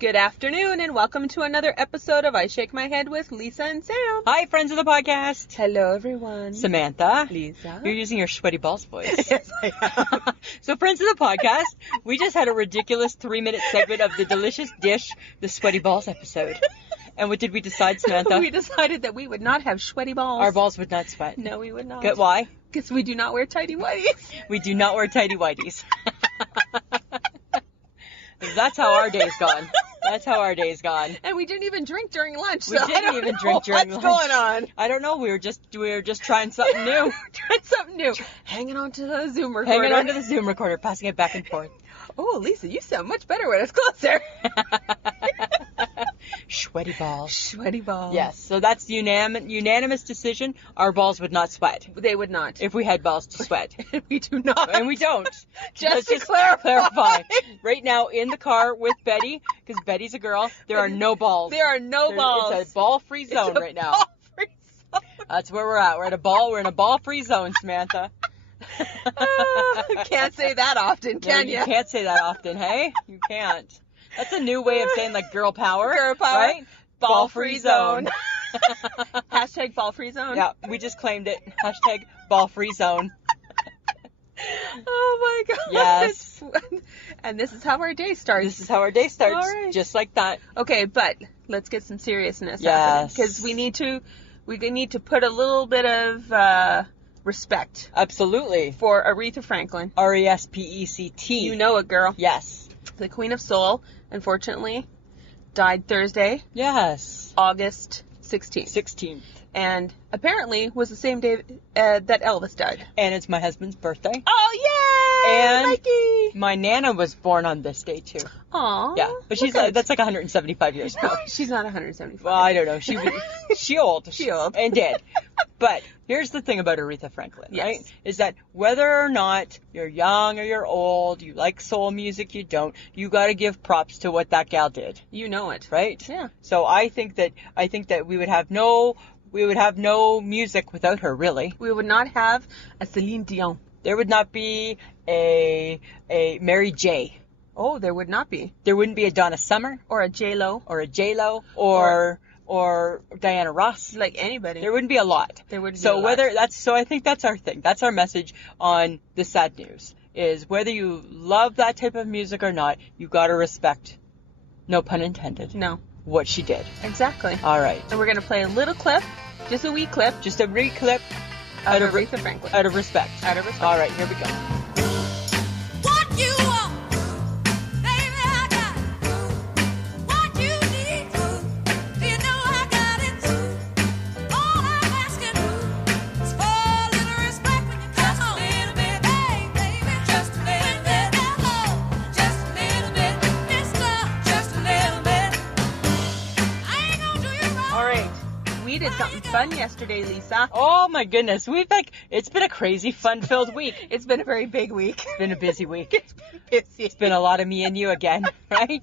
Good afternoon, and welcome to another episode of I Shake My Head with Lisa and Sam. Hi, friends of the podcast. Hello, everyone. Samantha. Lisa. You're using your sweaty balls voice. Yes, I am. So, friends of the podcast, we just had a ridiculous 3-minute segment of the delicious dish, the sweaty balls episode. And what did we decide, Samantha? We decided that we would not have sweaty balls. Our balls would not sweat. No, we would not. Good. Why? Because we do not wear tighty whities. We do not wear tighty whities. That's how our day's gone. That's how our day's gone. And we didn't even drink during lunch. We didn't even drink during lunch. What's going on? I don't know. We were just trying something new. Trying something new. Hanging on to the Zoom recorder. Hanging on to the Zoom recorder, passing it back and forth. Oh, Lisa, you sound much better when it's closer. Sweaty balls. Sweaty balls. Yes. So that's the unanimous decision. Our balls would not sweat. They would not. If we had balls to sweat. We do not. And we don't. Just to clarify. Right now in the car with Betty, because Betty's a girl, there are no balls. There are no balls. It's a ball-free zone right now. Ball-free zone. That's where we're at. We're in a ball-free zone, Samantha. Can't say that often, can you? You can't say that often, hey? You can't. That's a new way of saying like girl power. Girl power. Right? Ball-free zone. Hashtag ball-free zone. Yeah, we just claimed it. Hashtag ball-free zone. Oh my God. Yes. And this is how our day starts. This is how our day starts. All right. Just like that. Okay, but let's get some seriousness Yes. happening. Because we need to put a little bit of respect. Absolutely. For Aretha Franklin. Respect. You know it, girl. Yes. The Queen of Soul, unfortunately, died Thursday. Yes. August 16th. 16th. And apparently was the same day that Elvis died. And it's my husband's birthday. Oh, yay! And Mikey! my Nana was born on this day, too. Aw. Yeah, but she's that's like 175 years ago. She's not 175. Well, I don't know. She old. She old. And dead. But here's the thing about Aretha Franklin, Yes. right? Is that whether or not you're young or you're old, you like soul music, you don't, you got to give props to what that gal did. You know it. Right? Yeah. So I think that we would have no music without her, really. We would not have a Celine Dion. There would not be a Mary J. Oh, there would not be. There wouldn't be a Donna Summer. Or a J-Lo. Or a J-Lo. Or Diana Ross. Like anybody. There wouldn't be a lot. There wouldn't be a a lot. So I think that's our thing. That's our message on the sad news. Is whether you love that type of music or not, you gotta respect, no pun intended, No. what she did. Exactly. All right. And we're going to play a little clip, just a wee clip, Just a re-clip out of Aretha Franklin. out of respect. Out of respect. All right, here we go. What you want, baby, I got it. What you need, you know I got it. All I'm asking is for a little respect when you come home. Just a little bit, hey, baby, just a little bit. Hello, just a little bit. Mister, just a little bit. I ain't gonna do you wrong. All right. We did something fun yesterday, Lisa. Oh my goodness, it's been a crazy, fun-filled week. It's been a very big week. It's been a busy week. It's been busy. It's been a lot of me and you again, right?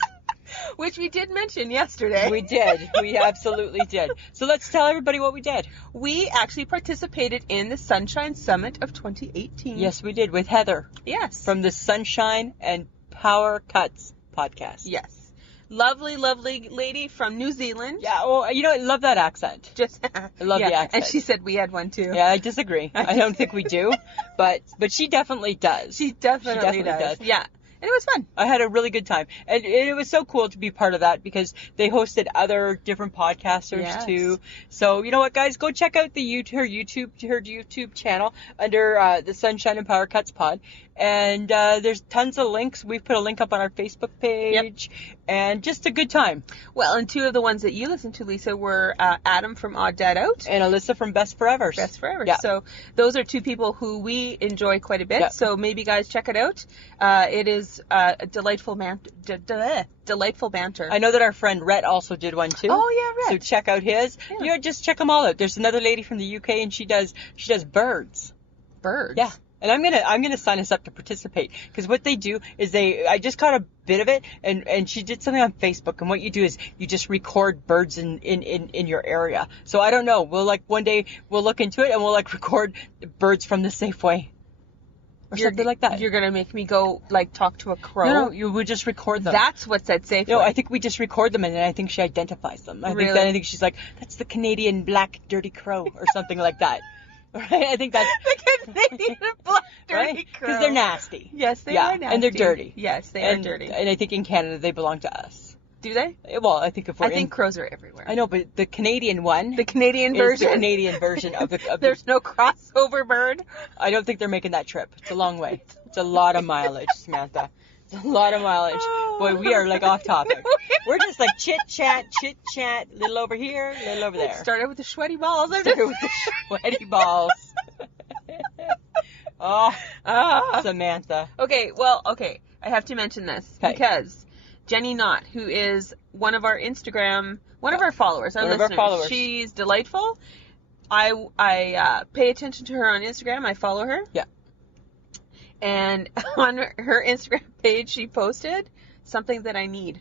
Which we did mention yesterday. We did. We absolutely did. So let's tell everybody what we did. We actually participated in the Sunshine Summit of 2018. Yes, we did with Heather Yes. from the Sunshine and Power Cuts podcast. Yes. Lovely, lovely lady from New Zealand. Yeah, well, you know, I love that accent. Just I love the accent. And she said we had one too. Yeah, I disagree. I don't think we do, but she definitely does. She definitely does. Yeah. And it was fun. I had a really good time. And it was so cool to be part of that because they hosted other different podcasters Yes. too. So, you know what, guys? Go check out her YouTube channel under the Sunshine and Power Cuts pod. And there's tons of links. We've put a link up on our Facebook page. Yep. And just a good time. Well, and two of the ones that you listened to, Lisa, were Adam from Odd Dad Out. And Alyssa from Best Forever. Best Forever. Yeah. So those are two people who we enjoy quite a bit. Yeah. So maybe guys check it out. It is a delightful banter. I know that our friend Rhett also did one too. Oh yeah, So Rhett. check out his. Yeah. You know, just check them all out. There's another lady from the UK and she does birds. Birds. Yeah. And I'm gonna sign us up to participate because what they do is I just caught a bit of it and she did something on Facebook and what you do is you just record birds in your area. So I don't know. One day we'll look into it and we'll record birds from the Safeway. or something like that. You're gonna make me go like talk to a crow. No, you would just record them. That's what's at Safeway. No, I think we just record them, and then I think she identifies them. I think she's like, that's the Canadian black dirty crow, or something like that. Right? I think that's the Canadian black dirty crow. Because they're nasty. Yes, they are nasty. And they're dirty. Yes, they are dirty. And I think in Canada they belong to us. Do they? Well, I think if we're I think crows are everywhere. I know, but the Canadian one. The Canadian is version. the Canadian version of the. There's no crossover bird. I don't think they're making that trip. It's a long way. It's a lot of mileage, Samantha. It's a lot of mileage. Boy, we are like off topic. We're just like chit chat, little over here, little over there. Started with the sweaty balls. Started with the sweaty balls. Samantha. Okay, I have to mention this because Jenny Knott, who is one of our Instagram, one of our followers, our listeners. She's delightful. I pay attention to her on Instagram. I follow her. Yeah. And on her Instagram page, she posted something that I need.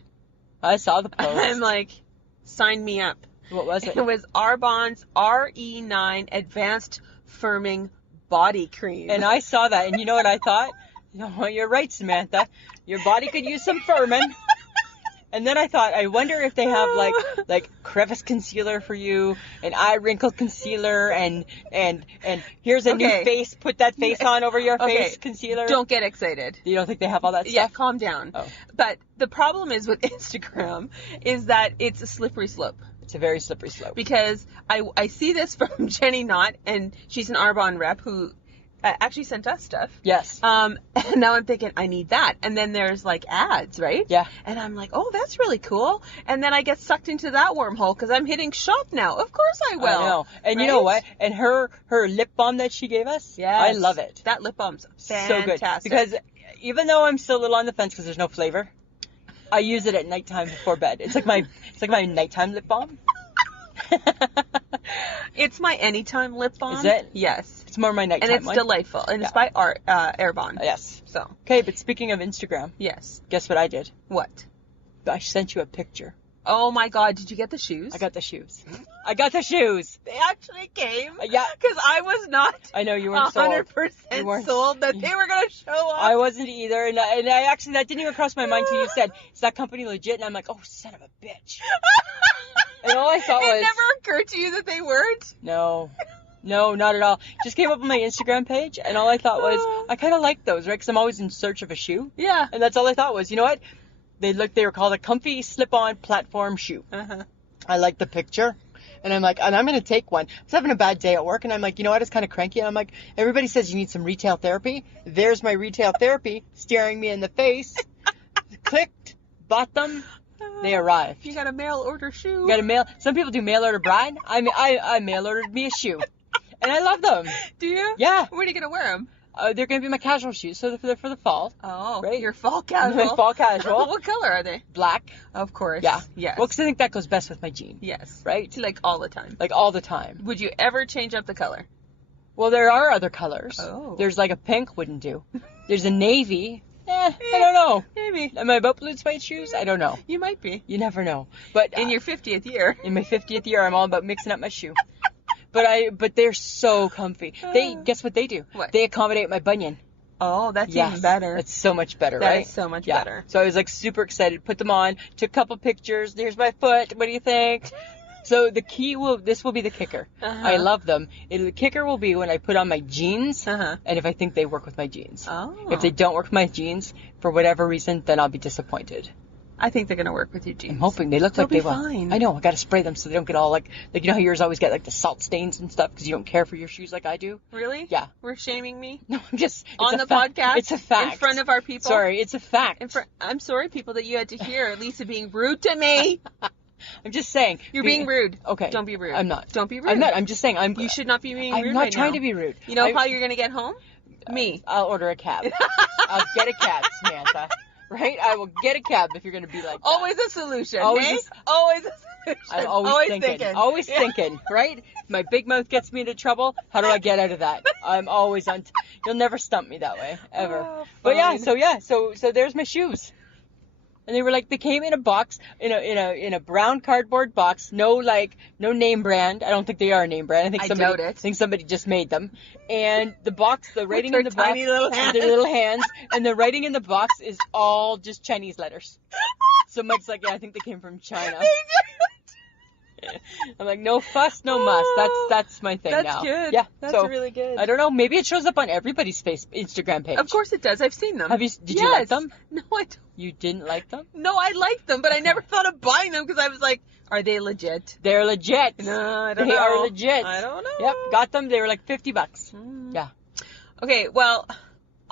I saw the post. I'm like, sign me up. What was it? It was Arbonne's RE9 Advanced Firming Body Cream. And I saw that, and you know what I thought? You're right, Samantha. Your body could use some firming. And then I thought, I wonder if they have like crevice concealer for you, an eye wrinkle concealer, and here's a new face. Put that face on over your face concealer. Don't get excited. You don't think they have all that stuff? Yeah, calm down. Oh. But the problem is with Instagram is that it's a slippery slope. It's a very slippery slope. Because I see this from Jenny Knott, and she's an Arbonne rep who actually sent us stuff. Yes. And now I'm thinking, I need that. And then there's like ads, right? Yeah. And I'm like, oh, that's really cool. And then I get sucked into that wormhole because I'm hitting shop now. Of course I will. I know. And you know what? And her lip balm that she gave us, yes. I love it. That lip balm's fantastic. So good. Because even though I'm still a little on the fence because there's no flavor, I use it at nighttime before bed. It's like my nighttime lip balm. It's my anytime lip balm. Is it? Yes. It's more my nighttime and it's one. delightful. And it's by Arbonne. Yes. So. Okay, but speaking of Instagram. Yes. Guess what I did? What? I sent you a picture. Oh my God, did you get the shoes? I got the shoes. I got the shoes. They actually came. Yeah. Because I was not. I know you weren't 100% sold that they were going to show up. I wasn't either. And I actually, that didn't even cross my mind until you said, is that company legit? And I'm like, oh, son of a bitch. And all I thought was... It never occurred to you that they weren't? No, not at all. Just came up on my Instagram page, and all I thought was, I kind of like those, right? Because I'm always in search of a shoe. Yeah. And that's all I thought was, you know what? They were called a comfy slip-on platform shoe. Uh-huh. I like the picture. And I'm like, and I'm going to take one. I was having a bad day at work, and I'm like, you know what? It's kind of cranky. And I'm like, everybody says you need some retail therapy. There's my retail therapy staring me in the face. Clicked, bought them. They arrived. You got a mail order shoe. You got a mail. Some people do mail order bride. I mail ordered me a shoe, and I love them. Do you? Yeah. When are you gonna wear them? They're gonna be my casual shoes, so they're for the fall. Oh, right. Your fall casual. My fall casual. What color are they? Black. Of course. Yeah. Yes. Well, because I think that goes best with my jean. Yes. Right. Like all the time. Like all the time. Would you ever change up the color? Well, there are other colors. Oh. There's like a pink wouldn't do. There's a navy. I don't know. Maybe. Am I about blue suede shoes? I don't know. You might be. You never know. But in your 50th year. In my 50th year, I'm all about mixing up my shoe. But they're so comfy. Guess what they do? What? They accommodate my bunion. Oh, that's even better. That's so much better, right? That is so much better. So I was like super excited. Put them on. Took a couple pictures. Here's my foot. What do you think? So the key this will be the kicker. Uh-huh. I love them. The kicker will be when I put on my jeans, and if I think they work with my jeans. Oh. If they don't work with my jeans, for whatever reason, then I'll be disappointed. I think they're going to work with your jeans. I'm hoping. They look like they will. Fine. I know. I got to spray them so they don't get all like you know how yours always get like the salt stains and stuff because you don't care for your shoes like I do? Really? Yeah. We're shaming me? No, I'm just... On the podcast? It's a fact. In front of our people? Sorry, it's a fact. I'm sorry, people, that you had to hear Lisa being rude to me. I'm just saying. You're being rude. Okay. Don't be rude. I'm not. Don't be rude. I'm not. I'm just saying. You should not be being rude. I'm not trying to be rude. You know how you're going to get home? Me. I'll order a cab. I'll get a cab, Samantha. Right? I will get a cab if you're going to be like that. Always a solution. Always a solution. I'm always thinking. Always thinking, right? If my big mouth gets me into trouble, how do I get out of that? I'm always on... You'll never stump me that way, ever. Oh, but so there's my shoes. And they were like, they came in a box, in a brown cardboard box, no name brand. I don't think they are a name brand. I doubt it. think somebody just made them. And the box, the writing in the box, tiny little hands. their little hands, and the writing in the box is all just Chinese letters. So Mike's like, yeah, I think they came from China. I'm like, no fuss, no muss. That's my thing now. That's good. Yeah, That's so, really good. I don't know. Maybe it shows up on everybody's Instagram page. Of course it does. I've seen them. Did you like them? No, I don't. You didn't like them? No, I liked them, but I never thought of buying them because I was like, are they legit? They're legit. No, I don't know. They are legit. I don't know. Yep, got them. They were like $50. Yeah. Okay, well,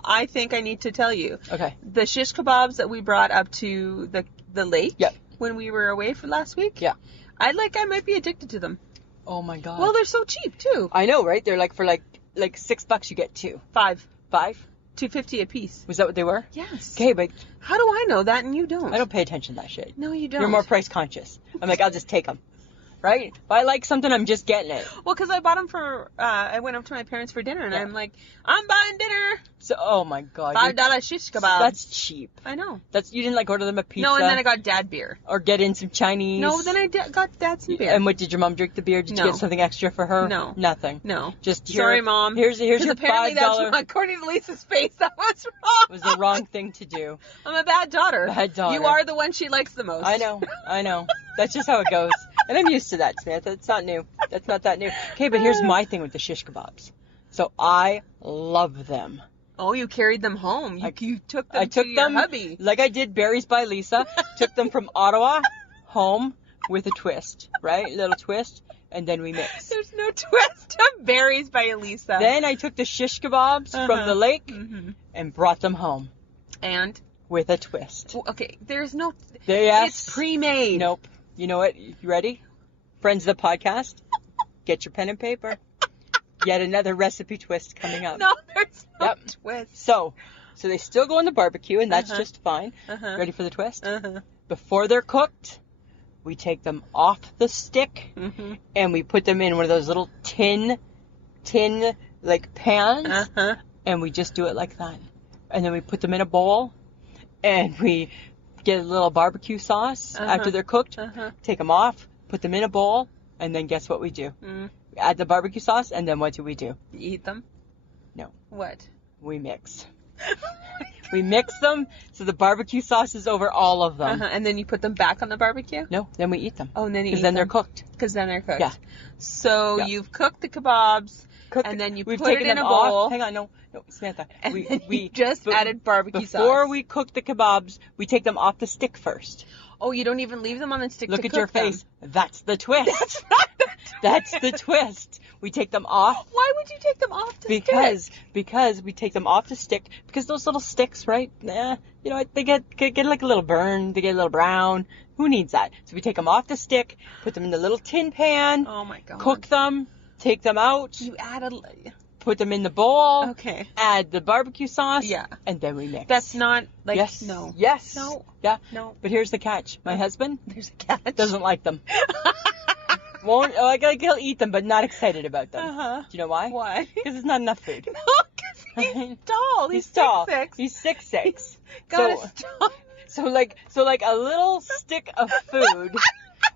I think I need to tell you. Okay. The shish kebabs that we brought up to the lake when we were away for last week. Yeah. I might be addicted to them. Oh my God. Well, they're so cheap too. I know, right? They're like for like $6 you get 2. 5. $2.50 a piece. Was that what they were? Yes. Okay, but how do I know that and you don't? I don't pay attention to that shit. No, you don't. You're more price conscious. I'm like, I'll just take them. Right? If I like something, I'm just getting it. Well, because I bought them for, I went up to my parents for dinner, and I'm like, I'm buying dinner. So, oh my God. $5 shish kebab. That's cheap. I know. You didn't like order them a pizza? No, and then I got Dad beer. Or get in some Chinese? No, then I got Dad some beer. And what, did your mom drink the beer? Did you get something extra for her? No. Nothing? No. Just sorry, Mom. Here's your apparently $5. That's, according to Lisa's face, that was wrong. It was the wrong thing to do. I'm a bad daughter. Bad daughter. You are the one she likes the most. I know. That's just how it goes. And I'm used to that, Samantha. It's not new. That's not that new. Okay, but here's my thing with the shish kebabs. So I love them. Oh, you carried them home. You took them to your hubby. Like I did Berries by Lisa. Took them from Ottawa home with a twist, right? A little twist. And then we mix. There's no twist to Berries by Lisa. Then I took the shish kebabs from the lake and brought them home. And? With a twist. Well, okay, there's no... Yes. It's pre-made. Nope. You know what? You ready? Friends of the podcast, get your pen and paper. Yet another recipe twist coming up. No, there's no twist. So they still go in the barbecue, and that's just fine. Ready for the twist? Before they're cooked, we take them off the stick, and we put them in one of those little tin like pans, and we just do it like that. And then we put them in a bowl, and we get a little barbecue sauce after they're cooked, take them off, put them in a bowl, and then guess what we do? Add the barbecue sauce, and then what do we do? You eat them? No. What? We mix. We mix them so the barbecue sauce is over all of them. And then you put them back on the barbecue? No, then we eat them. Oh, and then you eat them? Because then they're cooked. Because then they're cooked. Yeah. So you've cooked the kebabs, and then you put it in a bowl. Off. Hang on, no, Samantha. And we just added barbecue sauce. Before we cook the kebabs, we take them off the stick first. Oh, you don't even leave them on the stick Look to at cook your face. them. That's the twist. That's not the twist. That's the twist. We take them off. Why would you take them off the stick? Because we take them off the stick. Because those little sticks, right? You know, they get like a little burn. They get a little brown. Who needs that? So we take them off the stick, put them in the little tin pan. Oh my God. Cook them. Take them out. You add Put them in the bowl. Okay. Add the barbecue sauce. Yeah. And then we mix. That's not like yes. No. Yes. No. Yeah. No. But here's the catch. My husband. There's a catch. Doesn't like them. He'll eat them, but not excited about them. Do you know why? Why? Because it's not enough food. No, because he's tall. He's tall. 6'6". He's 6'6". Gotta stop. So like a little stick of food.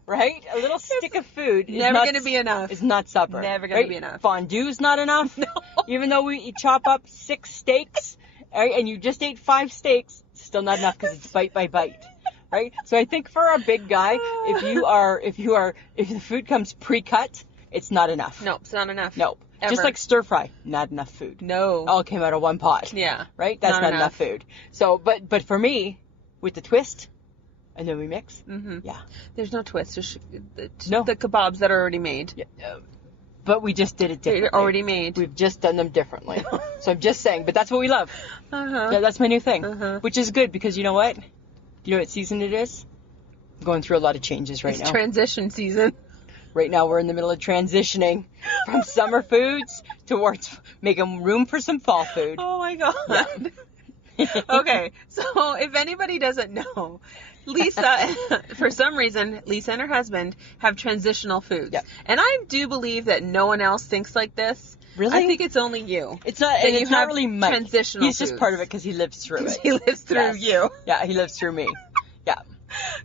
Right? A little stick of food is never going to be enough. It's not supper. Never going to be enough. Fondue's not enough. No. Even though we chop up 6 steaks, right, and you just ate 5 steaks, it's still not enough because it's bite by bite. Right? So I think for a big guy, if the food comes pre-cut, it's not enough. No, it's not enough. No. Ever. Just like stir fry, not enough food. No. All came out of one pot. Yeah. Right? That's not enough food. So, but for me, with the twist, and then we mix. Yeah. There's no twist. There's No. the kebabs that are already made. Yeah. But we just did it differently. They're already made. We've just done them differently. So I'm just saying. But that's what we love. Yeah, that's my new thing. Which is good because you know what? You know what season it is? I'm going through a lot of changes right now. It's transition season. Right now we're in the middle of transitioning from summer foods towards making room for some fall food. Oh my God. Yeah. Okay, so if anybody doesn't know, Lisa, for some reason, Lisa and her husband have transitional foods. Yep. And I do believe that no one else thinks like this. Really? I think it's only you. It's not. And it's not really Mike. Transitional He's just foods. part of it because he lives through it. He lives through you. Yeah, he lives through me. Yeah.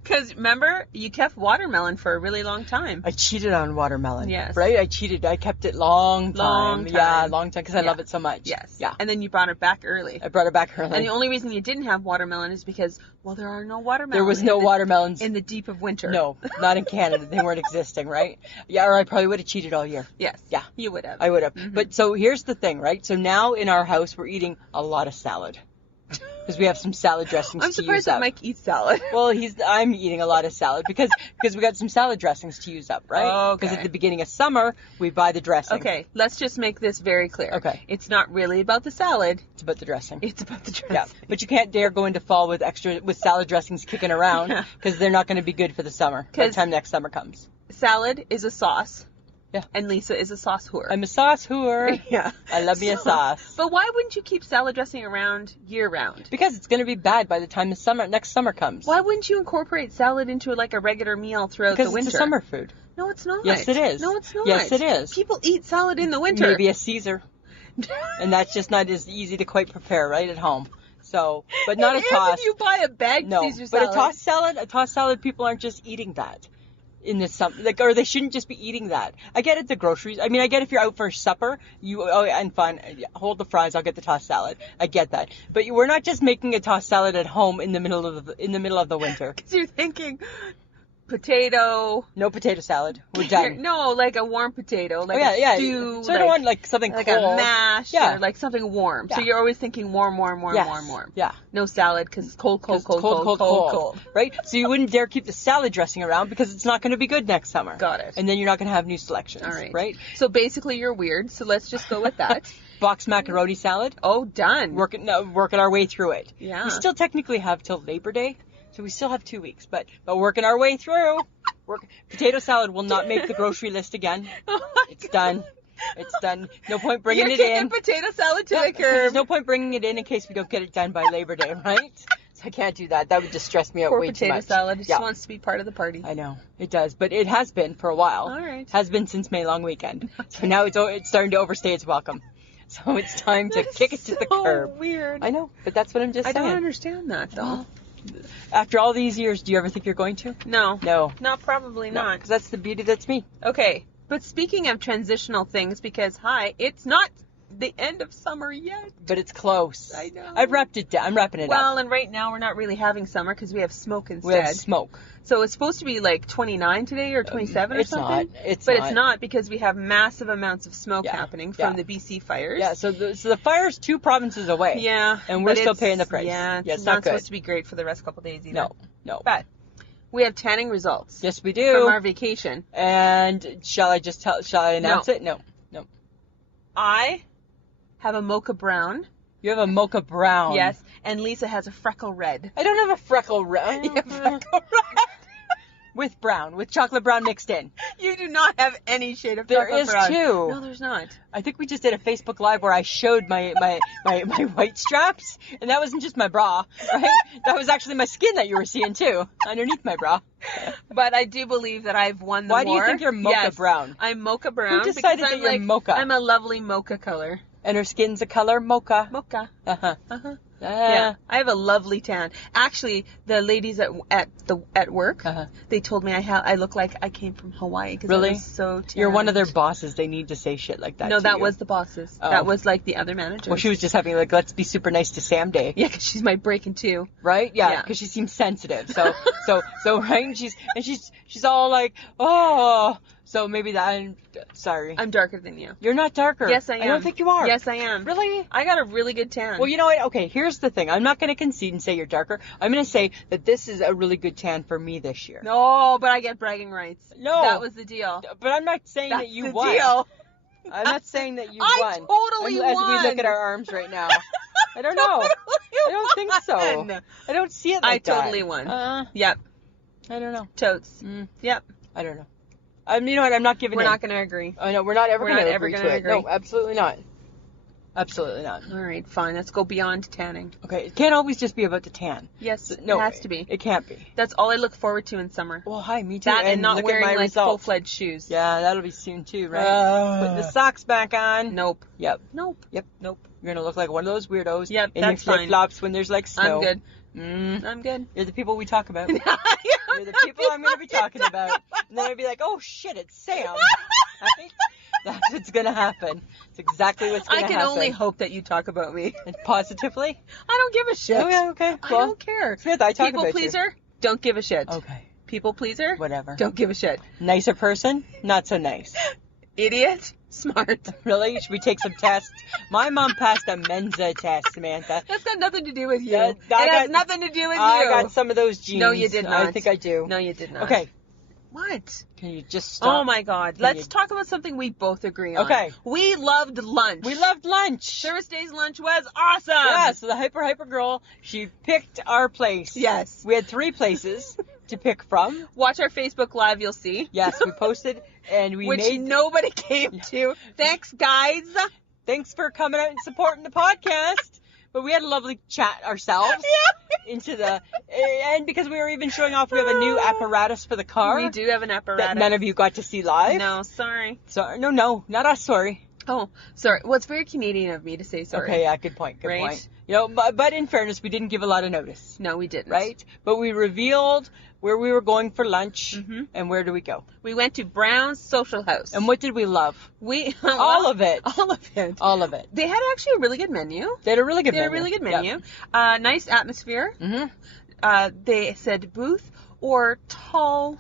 Because remember, you kept watermelon for a really long time. I cheated on watermelon. Yes. Right? I cheated. I kept it long time. Yeah, long time because I love it so much. Yes. Yeah. And then you brought it back early. I brought it back early. And the only reason you didn't have watermelon is because, well, there are no watermelons. There was no watermelons. In the deep of winter. No, not in Canada. They weren't existing, right? Yeah, or I probably would have cheated all year. Yes. Yeah. You would have. I would have. But so here's the thing, right? So now in our house, we're eating a lot of salad. Because we have some salad dressings to use up. I'm surprised that Mike eats salad. Well, I'm eating a lot of salad because we got some salad dressings to use up, right? Okay. Because at the beginning of summer, we buy the dressing. Okay, let's just make this very clear. Okay. It's not really about the salad. It's about the dressing. It's about the dressing. Yeah, but you can't dare go into fall with salad dressings kicking around because they're not going to be good for the summer by the time next summer comes. Salad is a sauce. Yeah. And Lisa is a sauce whore. I'm a sauce whore. Yeah. I love me a sauce. But why wouldn't you keep salad dressing around year round? Because it's going to be bad by the time next summer comes. Why wouldn't you incorporate salad into like a regular meal throughout the winter? Because it's a summer food. No, it's not. Yes, it is. No, it's not. Yes, it is. People eat salad in the winter. Maybe a Caesar. And that's just not as easy to quite prepare right at home. So, but not a toss. If you buy a bag Caesar salad. But a tossed salad, people aren't just eating that. In the summer, or they shouldn't just be eating that. I get it, the groceries. I mean, I get if you're out for supper, and fine, hold the fries, I'll get the tossed salad. I get that, but we're not just making a tossed salad at home in the middle of the winter. Because you're thinking potato. No potato salad. We're done. No, like a warm potato, like a stew. So I don't want like something like cold. a mash, or like something warm. Yeah. So you're always thinking warm. Yeah. No salad because it's cold. Right? So you wouldn't dare keep the salad dressing around because it's not going to be good next summer. Got it. And then you're not going to have new selections. All right. Right? So basically you're weird. So let's just go with that. Box macaroni salad. Oh, done. Working our way through it. Yeah. We still technically have till Labor Day. So we still have 2 weeks, but working our way through. Potato salad will not make the grocery list again. It's done. It's done. No point bringing it in. Potato salad to the curb. There's no point bringing it in case we don't get it done by Labor Day, right? So I can't do that. That would just stress me out way too much. Potato salad. It just wants to be part of the party. I know. It does. But it has been for a while. All right. Has been since May long weekend. So now it's starting to overstay its welcome. So it's time to kick it to the curb. So weird. I know. But that's what I'm just saying. I don't understand that, though. After all these years, do you ever think you're going to? No. No. No, probably not. Because that's the beauty that's me. Okay. But speaking of transitional things, because, it's not the end of summer yet. But it's close. I know. I'm wrapping it up. Well, and right now we're not really having summer because we have smoke instead. We have smoke. So it's supposed to be like 29 today or 27 or something. It's not because we have massive amounts of smoke happening from the BC fires. Yeah, so the fire's 2 provinces away. Yeah. And we're still paying the price. Yeah, it's not supposed to be great for the rest couple days either. No. But we have tanning results. Yes, we do. From our vacation. And shall I announce it? No. I have a mocha brown. You have a mocha brown. Yes, and Lisa has a freckle red. I don't have a freckle red. You have freckle red. With brown, with chocolate brown mixed in. You do not have any shade of chocolate brown. There is too. No, there's not. I think we just did a Facebook Live where I showed my white straps, and that wasn't just my bra, right? That was actually my skin that you were seeing too, underneath my bra. But I do believe that I've won the war. Why do you think you're mocha brown? I'm mocha brown. Who decided because that you're mocha? I'm a lovely mocha color. And her skin's a color mocha. Mocha. Uh-huh. Yeah, I have a lovely tan. Actually, the ladies at work, they told me I look like I came from Hawaii because I was so tan. You're one of their bosses. They need to say shit like that. No, that was the bosses. Oh. That was like the other managers. Well, she was just having let's be super nice to Sam Day. Yeah, because she's my break in two. Right? Yeah, because she seems sensitive. So right, and she's all like, oh. So maybe that. I'm sorry. I'm darker than you. You're not darker. Yes, I am. I don't think you are. Yes, I am. Really? I got a really good tan. Well, you know what? Okay, here's the thing. I'm not going to concede and say you're darker. I'm going to say that this is a really good tan for me this year. No, but I get bragging rights. No. That was the deal. But I'm not saying that you won. Deal. I'm not saying that you I won. Totally won. As we look at our arms right now. I don't know. I don't think so. I don't see it like that. I totally won. Yep. I don't know. Totes. Yep. I don't know. You know what? I'm not giving We're not going to agree. I know. We're not ever going to agree to it. Agree. No, absolutely not. Absolutely not. All right, fine. Let's go beyond tanning. Okay. It can't always just be about the tan. Yes, no, it has to be. It can't be. That's all I look forward to in summer. Well, hi, me too. That and not wearing like full-fledged shoes. Yeah, that'll be soon too, right? Putting the socks back on. Nope. Yep. Nope. Yep. Nope. You're going to look like one of those weirdos. Yep, in that's your flip-flops when there's like snow. I'm good. I'm good. You're the people we talk about. You're the people I'm going to be talking about. And then I'd be like, oh shit, it's Sam. Right? That's what's going to happen. It's exactly what's going to happen. I can only hope that you talk about me. And positively? I don't give a shit. Okay. Well, I don't care. Smith, I talk People about pleaser, you. don't give a shit. Okay. People pleaser, Whatever. don't give a shit. Nicer person? Not so nice. Idiot, smart. Really? Should we take some tests? My mom passed a Mensa test, Samantha. That's got nothing to do with you. It has nothing to do with you. I got some of those genes. No, you did not. I think I do. No, you did not. Okay. What? Can you just stop? Oh my God. Let's talk about something we both agree on. Okay. We loved lunch. We loved lunch. Thursday's lunch was awesome. Yeah, so the hyper girl, she picked our place. Yes. We had 3 places to pick from. Watch our Facebook Live, you'll see. Yes, we posted and we Which made... nobody came to. Thanks, guys. Thanks for coming out and supporting the podcast. But we had a lovely chat ourselves. Yeah. And because we were even showing off, we have a new apparatus for the car. We do have an apparatus. That none of you got to see live. No, sorry. No, not us, sorry. Oh, sorry. Well, it's very Canadian of me to say sorry. Okay, yeah, good point. Right? You know, but in fairness, we didn't give a lot of notice. No, we didn't. Right? But we revealed where we were going for lunch, and where do we go? We went to Brown's Social House. And what did we love? All of it. All of it. All of it. They had actually a really good menu. They had a really good menu. Yep. Nice atmosphere. They said booth or tall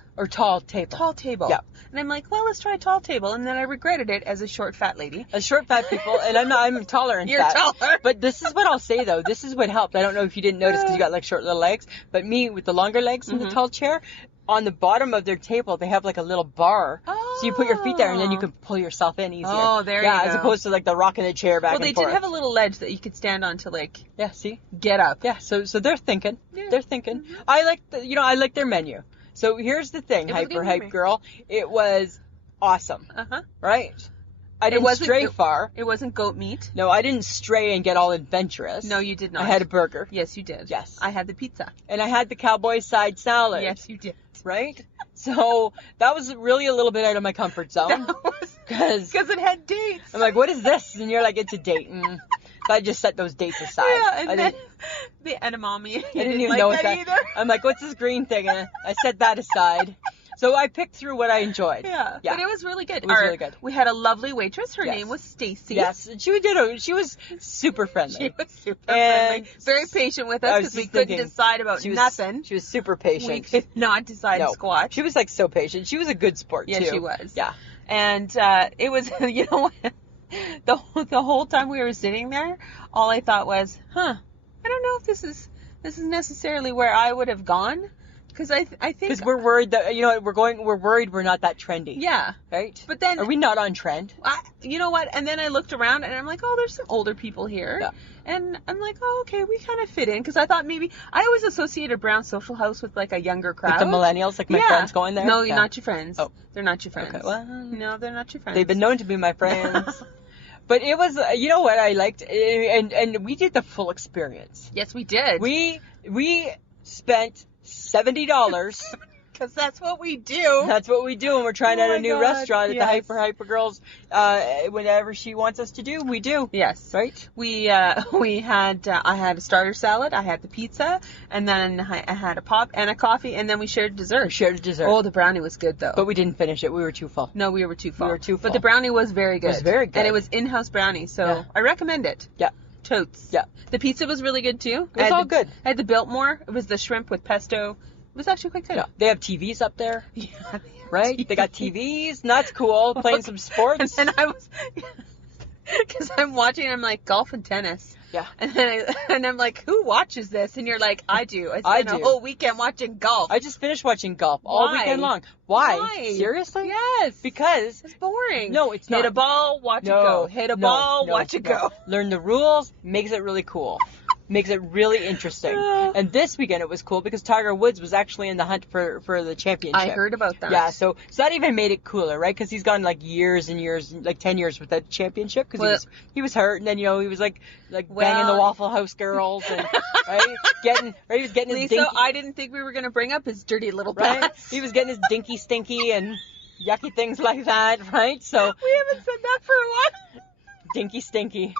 table. Tall table. Yeah. And I'm like, well, let's try a tall table. And then I regretted it as a short, fat lady. A short, fat people, and I'm taller and You're fat. taller. But this is what I'll say, though. This is what helped. I don't know if you didn't notice because you got, like, short little legs. But me, with the longer legs in the tall chair, on the bottom of their table, they have, like, a little bar. Oh. So you put your feet there, and then you can pull yourself in easier. Oh, there you go. Yeah, as opposed to, like, the rocking the chair back and forth. Well, they did have a little ledge that you could stand on to, like, yeah, see? get up. Yeah, so they're thinking. Yeah. They're thinking. I like their menu. So here's the thing, It was a good hype menu. girl. It was awesome. Right? I didn't stray far. It wasn't goat meat. No, I didn't stray and get all adventurous. No, you did not. I had a burger. Yes, you did. Yes. I had the pizza. And I had the cowboy side salad. Yes, you did. Right? So that was really a little bit out of my comfort zone. Because it had dates. I'm like, what is this? And you're like, it's a date. So I just set those dates aside. Yeah, and then the edamame. I didn't even know what that either. I'm like, what's this green thing? And I set that aside. So I picked through what I enjoyed. Yeah. But it was really good. It was really good. We had a lovely waitress. Her Yes. name was Stacy. Yes, she was super friendly. She was super And friendly. Very patient with I us was because we just couldn't thinking, decide about nothing. She was super We patient. could not decide squat. She was like so patient. She was a good sport Yeah, too. she was. Yeah. And it was, you know what? The whole time we were sitting there, all I thought was, I don't know if this is necessarily where I would have gone. Because I think... Because we're worried that, we're worried we're not that trendy. Yeah. Right? But then... Are we not on trend? You know what? And then I looked around and I'm like, oh, there's some older people here. Yeah. And I'm like, oh, okay, we kind of fit in. Because I thought maybe... I always associated Brown Social House with like a younger crowd. With the millennials, like my friends going there? No, Yeah. not your friends. Oh. They're not your friends. Okay, well... No, they're not your friends. They've been known to be my friends. But it was, you know what I liked? And we did the full experience. Yes, we did. We spent $70. Because that's what we do. That's what we do when we're trying out Oh a my new God, restaurant at yes. the Hyper Girls. Whatever she wants us to do, we do. Yes. Right? We had, I had a starter salad, I had the pizza, and then I had a pop and a coffee, and then we shared dessert. Shared dessert. Oh, the brownie was good though. But we didn't finish it. We were too full. No, we were too full. full. But the brownie was very good. It was very good. And it was in-house brownie, so Yeah. I recommend it. Yeah. Totes. Yeah. The pizza was really good too. It was all good. I had the Biltmore. It was the shrimp with pesto. It was actually quite good. Yeah. They have TVs up there. Yeah. Right? They got TVs. And that's cool. Playing some sports. And then I was, because I'm watching, I'm like, golf and tennis. Yeah. And I'm like, who watches this? And you're like, I do. I spent a whole weekend watching golf. I just finished watching golf all Why? weekend long. Why? Why? Seriously? Yes. Because It's boring. No, it's Hit not. a ball, watch it go. Hit a ball, watch it go. Learn the rules, makes it really cool. Makes it really interesting. And this weekend it was cool because Tiger Woods was actually in the hunt for the championship. I heard about that. Yeah, so that even made it cooler, right? Because he's gone like years and years, like 10 years with that championship because he was hurt, and then he was like banging the Waffle House girls, and he was getting his Lisa, dinky. I didn't think we were going to bring up his dirty little Right? past. He was getting his dinky stinky and yucky things like that, right? So We haven't said that for a while. dinky stinky.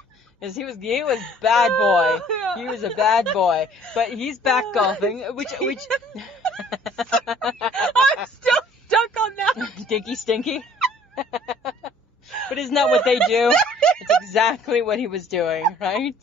Because he was bad boy. He was a bad boy. But he's back golfing, which I'm still stuck on that. Dinky Stinky. But isn't that what they do? It's exactly what he was doing, right?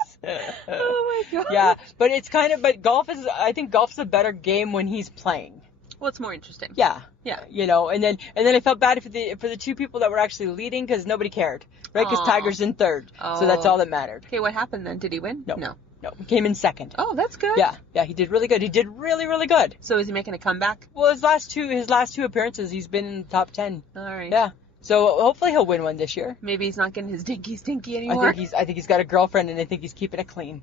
Oh my god. Yeah, but I think golf's a better game when he's playing. Well, it's more interesting. Yeah. Yeah. You know, and then I felt bad for the two people that were actually leading because nobody cared, right? Because Tiger's in third, so that's all that mattered. Okay, what happened then? Did he win? No, he came in second. Oh, that's good. Yeah, he did really good. He did really, really good. So is he making a comeback? Well, his last two appearances, he's been in the top 10. All right. Yeah. So hopefully he'll win one this year. Maybe he's not getting his dinky stinky anymore. I think he's got a girlfriend, and I think he's keeping it clean.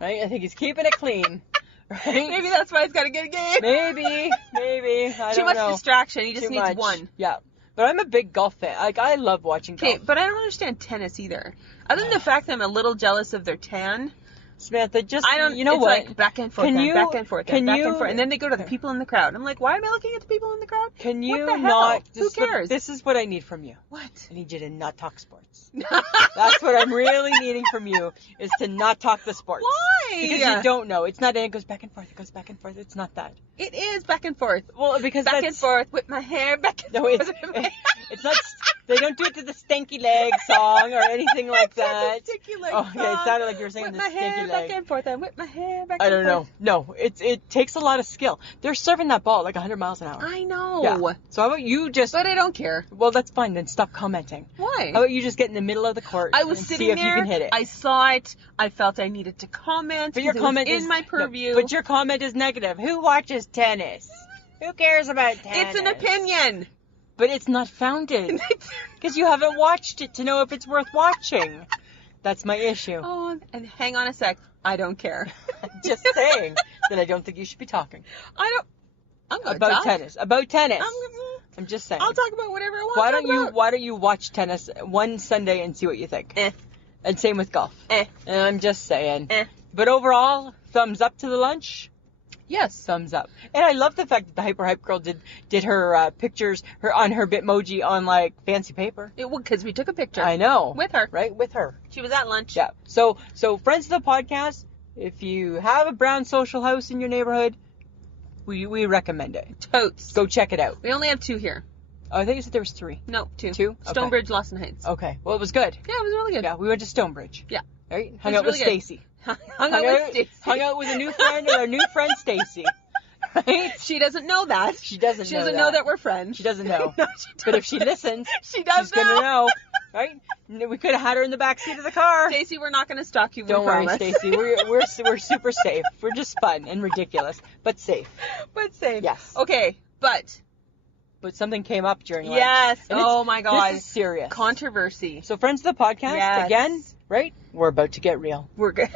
Right? I think he's keeping it clean. Right? Maybe that's why he's got to get a game. Maybe. I Too don't know. much distraction. He just Too needs much. one. Yeah. But I'm a big golf fan. Like, I love watching golf. Okay, but I don't understand tennis either. Other than the fact that I'm a little jealous of their tan. Samantha, you know it's what? like back and forth, back and forth, and then they go to the people in the crowd. I'm like, why am I looking at the people in the crowd? Can you what the not? hell? Who cares? This is what I need from you. What? I need you to not talk sports. That's what I'm really needing from you, is to not talk the sports. Why? Because you don't know. It's not, it goes back and forth, it goes back and forth. It's not that. It is back and forth. Well, because back and forth with my hair, back and forth. It's not, they don't do it to the Stinky Leg song or anything like that. The stinky leg okay, it sounded like you were saying whip the my Stinky hair Leg. back and forth, and whip my hair back I and don't know. No, it takes a lot of skill. They're serving that ball like 100 miles an hour. I know. Yeah. So how about you just... But I don't care. Well, that's fine. Then stop commenting. Why? How about you just get in the middle of the court I was and sitting see if there, you can hit it? I saw it. I felt I needed to comment. But your comment is in my purview. But your comment is negative. Who watches tennis? Who cares about tennis? It's an opinion. But it's not founded. Because you haven't watched it to know if it's worth watching. That's my issue. Oh, and hang on a sec. I don't care. Just saying that I don't think you should be talking. I'm going to about talk. tennis. About tennis. I'm just saying. I'll talk about whatever I want. Why don't you watch tennis one Sunday and see what you think? And same with golf. And I'm just saying. But overall, thumbs up to the lunch. Yes, thumbs up. And I love the fact that the Hyper Hype Girl did her pictures on her Bitmoji on like fancy paper. Because we took a picture. I know. With her. Right, with her. She was at lunch. Yeah. So friends of the podcast, if you have a brown social house in your neighborhood, we recommend it. Totes. Go check it out. We only have 2 here. Oh, I think you said there was 3. No, 2. 2? Stonebridge, Lawson Heights. Okay. Well, it was good. Yeah, it was really good. Yeah, we went to Stonebridge. Yeah. Right? Hung out with Stacy. Hung out with Stacy. Hung out with a new friend and our new friend Stacy. Right? She doesn't know that. She doesn't know that we're friends. She doesn't know. No, she doesn't. But if she listens, she's gonna know. Right? We could have had her in the back seat of the car. Stacy, we're not gonna stalk you. Don't worry, Stacy. We're super safe. We're just fun and ridiculous, but safe. But safe. Yes. Okay, but something came up during lunch. Yes. And oh my God. This is serious. Controversy. So friends of the podcast, again, right? We're about to get real. We're good.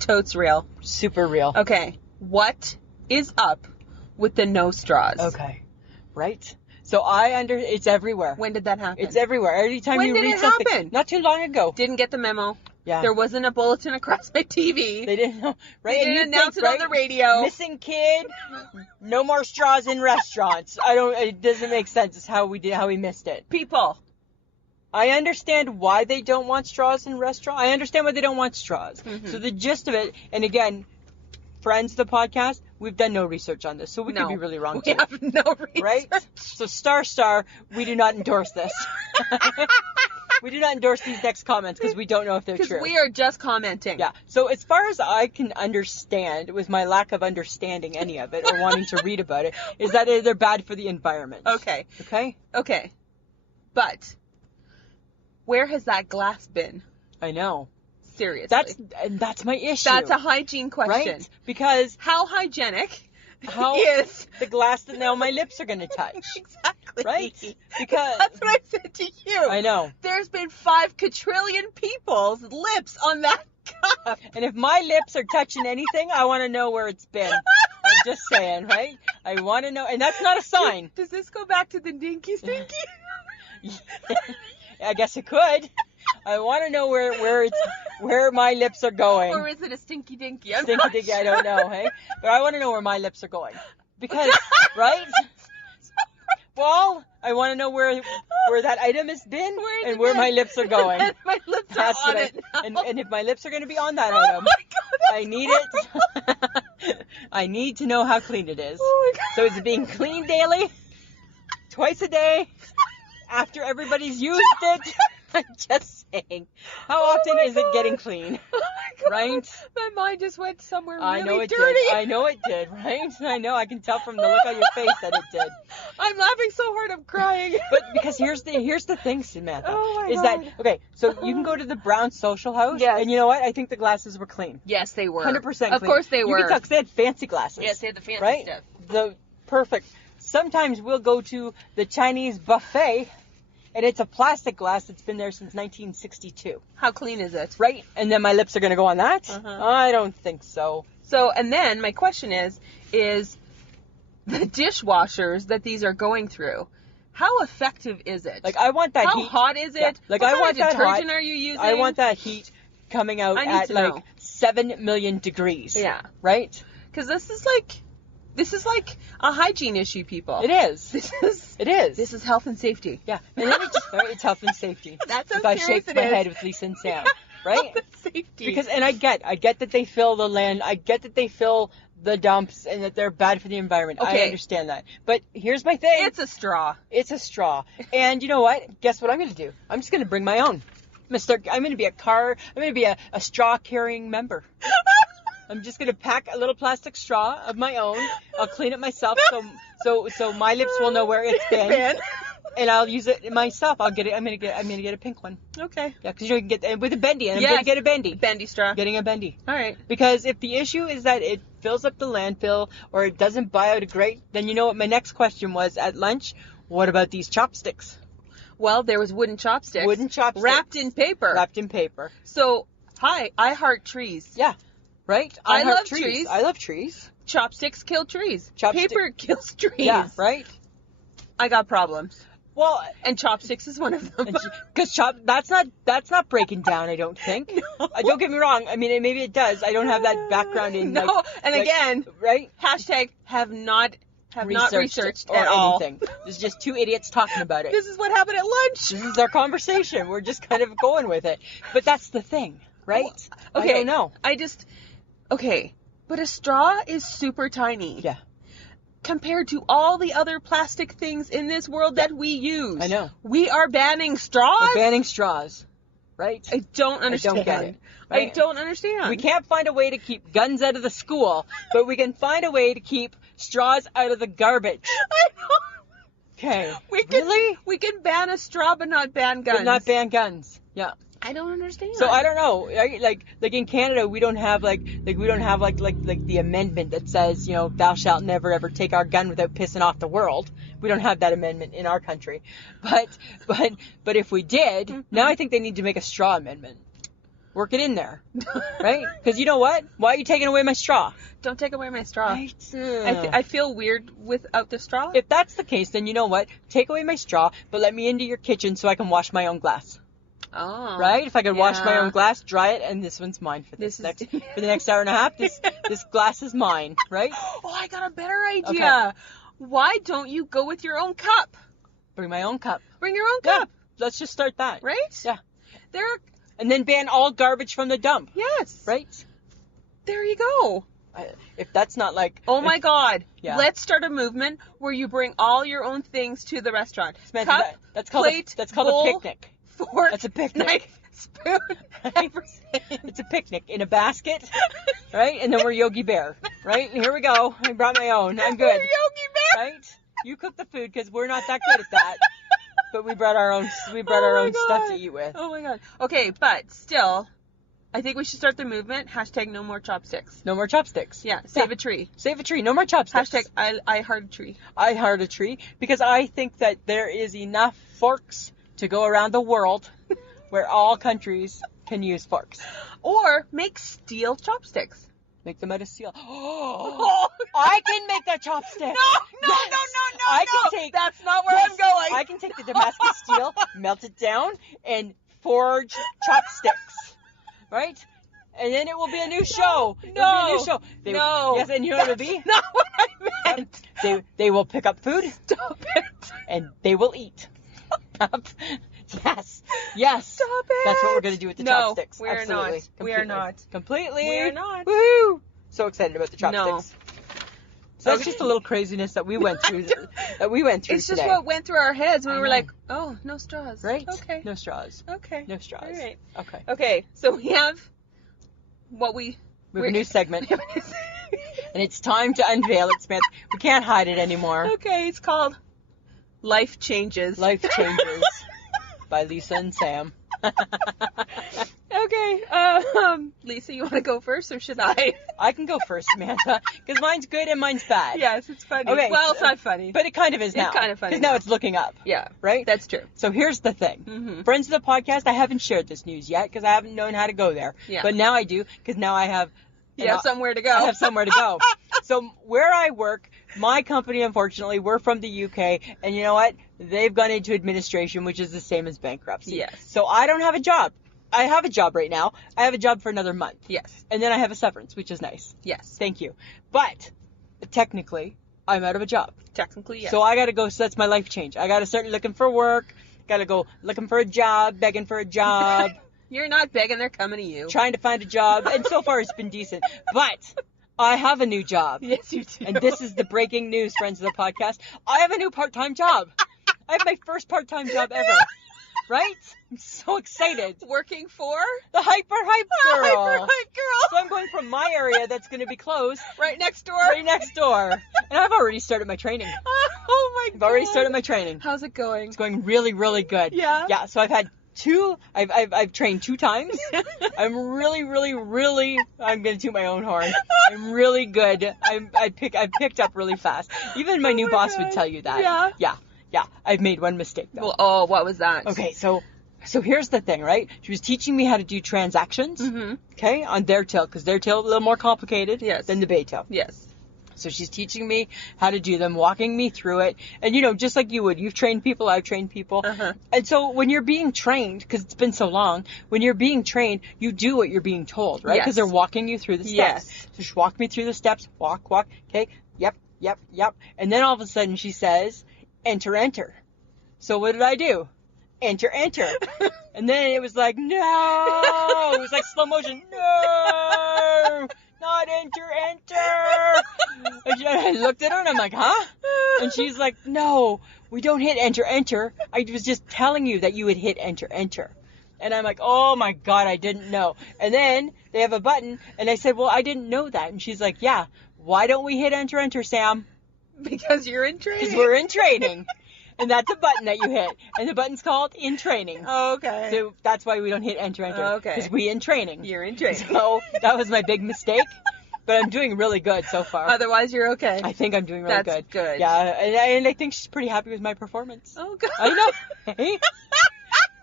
Totes real. Super real. Okay. What is up with the no straws? Okay. Right? So it's everywhere. When did that happen? It's everywhere. Every time you read something. Happen? Not too long ago. Didn't get the memo. Yeah. There wasn't a bulletin across my TV. They didn't know. Right? They didn't announce it on the radio. Missing kid. No more straws in restaurants. It doesn't make sense. It's how we missed it. People. I understand why they don't want straws in restaurants. I understand why they don't want straws. Mm-hmm. So the gist of it, and again, friends of the podcast, we've done no research on this, so we could be really wrong too. We have no research. Right? So star, we do not endorse this. We do not endorse these next comments because we don't know if they're true. Because we are just commenting. Yeah. So as far as I can understand, with my lack of understanding any of it or wanting to read about it, is that they're bad for the environment. Okay. Okay? But where has that glass been? I know. Seriously. That's my issue. That's a hygiene question. Right? Because how hygienic is the glass that now my lips are going to touch? Exactly. Right? Because that's what I said to you. I know. There's been 5 quadrillion people's lips on that cup. And if my lips are touching anything, I want to know where it's been. I'm just saying, right? I want to know. And that's not a sign. Does this go back to the dinky stinky? I guess it could. I want to know where my lips are going. Or is it a stinky dinky? Stinky dinky, I don't know, hey? But I want to know where my lips are going. Because, right? Well, I want to know where where that item has been Where's and it where been? my lips are going. And my lips are That's on what it now. and if my lips are going to be on that Oh item, my God, I need it. I need to know how clean it is. Oh my God. So is it being cleaned daily? Twice a day? After everybody's used it? I'm just saying. How often my is it getting God. clean? Oh my God. Right? My mind just went somewhere really I know it dirty. did. I know it did, right? I know. I can tell from the look on your face that it did. I'm laughing so hard I'm crying. But because here's the thing, Samantha, Oh my is God. that okay? So you can go to the Brown Social House, Yes. and you know what? I think the glasses were clean, Yes, they were. 100% clean. Of course they were. You can tell 'cause they had fancy glasses. Yes, they had the fancy right? stuff. The perfect. Sometimes we'll go to the Chinese buffet, and it's a plastic glass that's been there since 1962. How clean is it? Right? And then my lips are gonna go on that? Uh-huh. I don't think so. So, and then my question is the dishwashers that these are going through, how effective is it? Like I want that how heat. hot is it? Yeah. Like what I kind want of that detergent hot. are you using? I want that heat coming out I need at to like know. 7 million degrees. Yeah. Right? Because this is like a hygiene issue, people. It is. It is This is health and safety. Yeah. And then it's health and safety. That's how if I serious shake it my is. head with Lisa and Sam. Right? Health and safety. Because and I get that they fill the land. I get that they fill the dumps and that they're bad for the environment. Okay. I understand that. But here's my thing. it's a straw. It's a straw. And you know what? Guess what I'm going to do? I'm just going to bring my own. I'm going to be a straw carrying member. I'm just going to pack a little plastic straw of my own. I'll clean it myself so my lips will know where it's been. And I'll use it myself. I'm going to get a pink one. Okay. Yeah, cuz you can get with a bendy and I'm Yes. going to get a bendy. Bendy straw. Getting a bendy. All right. Because if the issue is that it fills up the landfill or it doesn't biodegrade, then you know what my next question was at lunch? What about these chopsticks? Well, there was wooden chopsticks. Wooden chopsticks. Wrapped in paper. Wrapped in paper. So, hi, I heart trees. Yeah. Right? I heart love trees. I love trees. Chopsticks kill trees. Chopstick- Paper kills trees. Yeah, right? I got problems. Well, And chopsticks is one of them. because that's not breaking down, I don't think. No. Don't get me wrong. I mean, maybe it does. I don't have that background in No, and again, right? hashtag have not researched or at all. anything. There's just two idiots talking about it. This is what happened at lunch. This is our conversation. We're just kind of going with it. But that's the thing, right? Okay. I don't know. Okay. But a straw is super tiny. Yeah. Compared to all the other plastic things in this world that we use. I know. We are banning straws? We're banning straws, right? I don't understand. I don't get it. I Right? don't understand. We can't find a way to keep guns out of the school, but we can find a way to keep straws out of the garbage. I know. Okay. Really? We can ban a straw but not ban guns. But not ban guns. Yeah. I don't understand. So I don't know. Right? Like in Canada, we don't have like the amendment that says, you know, thou shalt never ever take our gun without pissing off the world. We don't have that amendment in our country. But if we did, now I think they need to make a straw amendment. Work it in there, right? Because you know what? Why are you taking away my straw? Don't take away my straw. Right. I feel weird without the straw. If that's the case, then you know what? Take away my straw, but let me into your kitchen so I can wash my own glass. Oh. Right? If I could wash my yeah. own glass, dry it, and this one's mine for for the next hour and a half. This glass is mine, right? Oh, I got a better idea. Okay. Why don't you go with your own cup? Bring my own cup. Bring your own Yeah. cup, Let's just start that. right? Yeah. There. And then ban all garbage from the dump. Yes. Right? There you go. If that's not like... Oh my God. Yeah. Let's start a movement where you bring all your own things to the restaurant. Samantha, Cup, that's called plate, that's called bowl, a picnic. fork, That's a picnic. knife, spoon, everything. It's a picnic in a basket, right? And then we're Yogi Bear, right? Here we go. I brought my own. I'm good, We're Yogi Bear. right? You cook the food because we're not that good at that. But we brought our own. We brought our Oh my own stuff to God. eat with. Oh my God. Okay, but still, I think we should start the movement. Hashtag no more chopsticks. No more chopsticks. Yeah, save a tree. Save a tree. No more chopsticks. Hashtag I heart a tree. I heart a tree because I think that there is enough forks to go around the world where all countries can use forks. Or make steel chopsticks. Make them out of steel. Oh, I can make that chopstick. No, Yes. I can take. That's not where Yes, I'm going. I can take the Damascus steel, melt it down, and forge chopsticks. Right? And then it will be a new show. It will be a new show. No. Yes, and you know what it'll be? Not what I meant. They will pick up food Stop it. and they will eat. hiccup. Yes. Yes. Stop it. That's what we're going to do with the chopsticks. We are Absolutely. not. We are not. Completely. We are not. Woohoo. So excited about the chopsticks. No. So it's just a little craziness that we went through. It's just today. what went through our heads when we were know. like, oh, no straws. Right? Okay. No straws. Okay. No straws. All right. Okay. Okay. So we have what We have a new segment. And it's time to unveil it, Smith. We can't hide it anymore. Okay. It's called Life Changes. Life Changes by Lisa and Sam. Okay. Lisa, you want to go first or should I? I can go first, Samantha, because mine's good and mine's bad. Yes, it's funny. Okay, Well, it's not funny. But it kind of is now. It's kind of funny Because now it's looking up. Yeah. Right? That's true. So here's the thing. Mm-hmm. Friends of the podcast, I haven't shared this news yet because I haven't known how to go there. Yeah. But now I do because now I have... You have somewhere to go. I have somewhere to go. So where I work, my company, unfortunately, we're from the UK, and you know what? They've gone into administration, which is the same as bankruptcy. Yes. So I don't have a job. I have a job right now. I have a job for another month. Yes. And then I have a severance, which is nice. Yes. Thank you. But technically, I'm out of a job. Technically, yes. So I got to go. So that's my life change. I got to start looking for work. Got to go looking for a job, begging for a job. You're not begging, they're coming to you. Trying to find a job, and so far it's been decent. But I have a new job. Yes, you do. And this is the breaking news, friends of the podcast. I have a new part-time job. I have my first part-time job ever. Right? I'm so excited. Working for? The Hyper Hype Girl. Hyper Hype Girl. So I'm going from my area that's going to be closed Right next door? right next door. And I've already started my training. Oh my I've god. already started my training. How's it going? It's going really, really good. Yeah? Yeah, so I've had I've trained 2 times. I'm really, really, really, I'm going to toot my own horn. I'm really good. I've picked up really fast. Even my new boss would tell you that. Yeah? Yeah. I've made one mistake though. Well, oh, what was that? Okay, so here's the thing, right? She was teaching me how to do transactions, Mm-hmm. okay, on their till, because their till a little more complicated Yes. than the bay till. Yes. So she's teaching me how to do them, walking me through it. And, you know, just like you would. You've trained people, I've trained people. Uh-huh. And so when you're being trained, because it's been so long, when you're being trained, you do what you're being told, right? Yes. Because they're walking you through the steps. Yes. So she walked me through the steps, walk, okay, yep. And then all of a sudden she says, enter. So what did I do? Enter. And then it was like, no! It was like slow motion. No! Not enter. And I looked at her and I'm like, huh? And she's like, no, we don't hit enter. I was just telling you that you would hit enter. And I'm like, oh my God, I didn't know. And then they have a button and I said, well, I didn't know that. And she's like, yeah, why don't we hit enter, Sam? Because you're in training. Because we're in training. And that's a button that you hit. And the button's called in training. Oh, okay. So that's why we don't hit enter. Okay. Because we in training. You're in training. So that was my big mistake. But I'm doing really good so far. Otherwise, you're okay. I think I'm doing really That's good. Yeah, and I think she's pretty happy with my performance. Oh, God. I know. Hey?